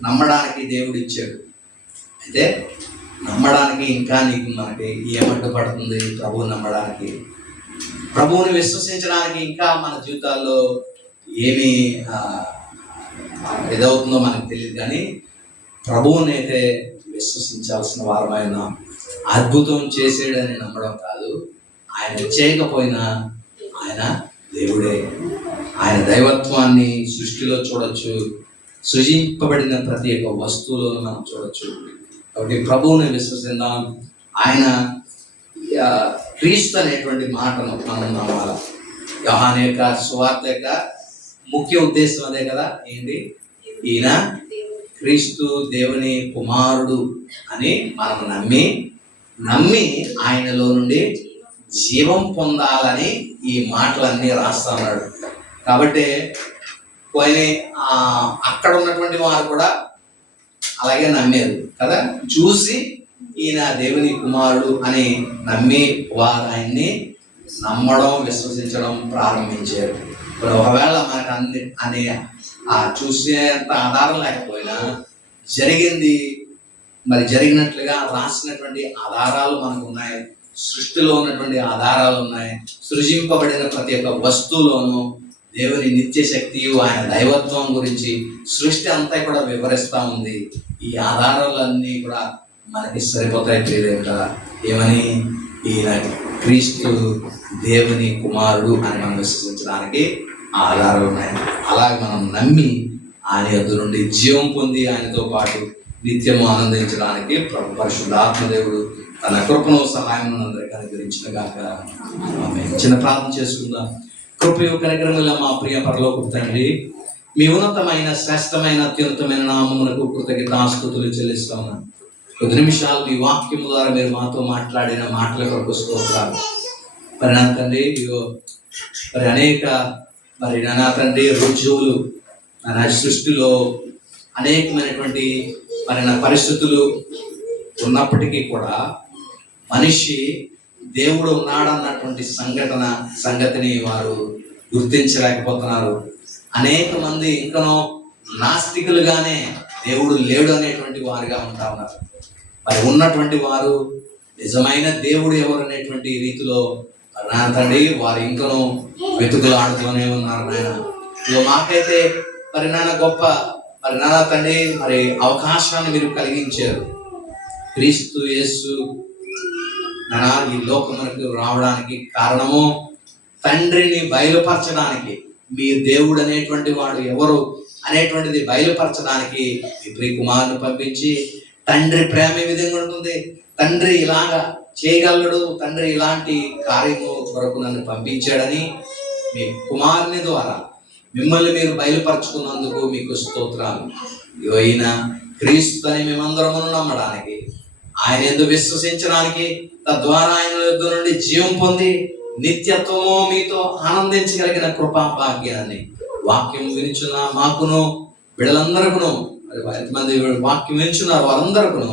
నమ్మడానికి దేవుడు ఇచ్చాడు. అయితే నమ్మడానికి ఇంకా నీకు మనకి ఏమంటూ పడుతుంది? ప్రభువు నమ్మడానికి, ప్రభువుని విశ్వసించడానికి ఇంకా మన జీవితాల్లో ఏమి ఎదవుతుందో మనకు తెలియదు. కానీ ప్రభువుని అయితే విశ్వసించాల్సిన వారమైన అద్భుతం చేసేయడని నమ్మడం కాదు, ఆయన చేయకపోయినా ఆయన దేవుడే. ఆయన దైవత్వాన్ని సృష్టిలో చూడొచ్చు, సృజింపబడిన ప్రతి ఒక్క వస్తువులను మనం చూడొచ్చు. కాబట్టి ప్రభువుని విశ్వసిద్దాం. ఆయన క్రీస్తు అనేటువంటి మాటను మనం నమ్మాలి. యోహాను యొక్క సువార్త యొక్క ముఖ్య ఉద్దేశం అదే కదా. ఏంటి? ఈయన క్రీస్తు దేవుని కుమారుడు అని మనం నమ్మి ఆయనలో నుండి జీవం పొందాలని ఈ మాటలన్నీ రాస్తా ఉన్నాడు. కాబట్టి అక్కడ ఉన్నటువంటి వారు కూడా అలాగే నమ్మారు కదా. చూసి ఈయన దేవుని కుమారుడు అని నమ్మి వారు ఆయన్ని నమ్మడం విశ్వసించడం ప్రారంభించారు. ఇప్పుడు ఒకవేళ మనకు అనే చూసేంత ఆధారం లేకపోయినా జరిగినట్లుగా రాసినటువంటి ఆధారాలు మనకు ఉన్నాయి. సృష్టిలో ఉన్నటువంటి ఆధారాలు ఉన్నాయి. సృజింపబడిన ప్రతి ఒక్క వస్తువులోనూ దేవుని నిత్య శక్తి, ఆయన దైవత్వం గురించి సృష్టి అంతా కూడా వివరిస్తూ ఉంది. ఈ ఆధారాలన్నీ కూడా మనకి సరిపోతాయి ప్రియదేవత. ఏమని? ఈయన క్రీస్తు దేవుని కుమారుడు అని మనం విశ్వసించడానికి ఆధారాలు ఉన్నాయి. అలాగే మనం నమ్మి ఆయన యొద్ద నుండి జీవం పొంది ఆయనతో పాటు నిత్యము ఆనందించడానికి పరిశుద్ధాత్మ దేవుడు తన కృపను సహాయం అందరికీ అనుగ్రహించిన గాక. ఆమేన్. చిన్న ప్రార్థన చేసుకుందాం. కృపయు కనికరముల మా ప్రియ పరలోకపు తండ్రి, మీ ఉన్నతమైన శ్రేష్టమైన అత్యున్నతమైన నామమునకు కృతజ్ఞతాస్తుతులు చెల్లిస్తా ఉన్నాను. కొద్ది నిమిషాలు మీ వాక్యం ద్వారా మీరు మాతో మాట్లాడిన మాటల కొరకు స్తోత్రాలు. మరి నా తండ్రి, మరి అనేక నా తండ్రి రుజువులు నా సృష్టిలో అనేకమైనటువంటి నా పరిస్థితులు ఉన్నప్పటికీ కూడా మనిషి దేవుడు ఉన్నాడన్నటువంటి సంగతిని వారు గుర్తించలేకపోతున్నారు. అనేక మంది ఇంకనో నాస్తికులుగానే దేవుడు లేడు అనేటువంటి వారుగా ఉంటా ఉన్నారు. మరి ఉన్నటువంటి వారు నిజమైన దేవుడు ఎవరు అనేటువంటి రీతిలో నా తండ్రి వారు ఇంకనూ వెతుకులు ఆడుతూనే ఉన్నారు. నాయన మాకైతే మరి నాన్న గొప్ప నాన్న తండ్రి మరి అవకాశాన్ని మీరు కలిగించారు. క్రీస్తు యేసు ఈ లోకమునకు రావడానికి కారణము తండ్రిని బయలుపరచడానికి, మీ దేవుడు అనేటువంటి వాడు ఎవరు అనేటువంటిది బయలుపరచడానికి మీ ప్రియ కుమారుని పంపించి, తండ్రి ప్రేమ ఏ విధంగా ఉంటుంది, తండ్రి ఇలాగా చేయగలడు, తండ్రి ఇలాంటి కార్యము కొరకు నన్ను పంపించాడని మీ కుమారుని ద్వారా మిమ్మల్ని మీరు బయలుపరచుకున్నందుకు మీకు స్తోత్రాలు. ఈయన క్రీస్తు అని మేమందరము నమ్మడానికి, ఆయన ఎందుకు విశ్వసించడానికి, తద్వారా ఆయన యొద్ద నుండి జీవం పొంది నిత్యత్వము మీతో ఆనందించగలిగిన కృపా భాగ్యాన్ని వాక్యం వినిచున్న మాకును బిడ్డలందరికీ, ఎంతమంది వాక్యం వినిచున్నారు వారందరికీ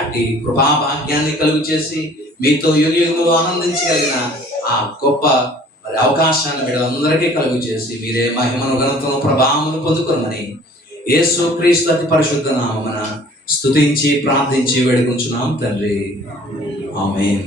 అట్టి కృపా భాగ్యాన్ని కలుగు చేసి మీతో యుగయుగములు ఆనందించగలిగిన ఆ గొప్ప అవకాశాన్ని బిడ్డలందరికీ కలుగు చేసి మీరే మహిమను ఘనతను ప్రభావమును పొందుకోమని యేసు క్రీస్తు అతి పరిశుద్ధ నామమున స్తుతించి ప్రార్థించి వేడుకుంటున్నాం తండ్రి. ఆమేన్.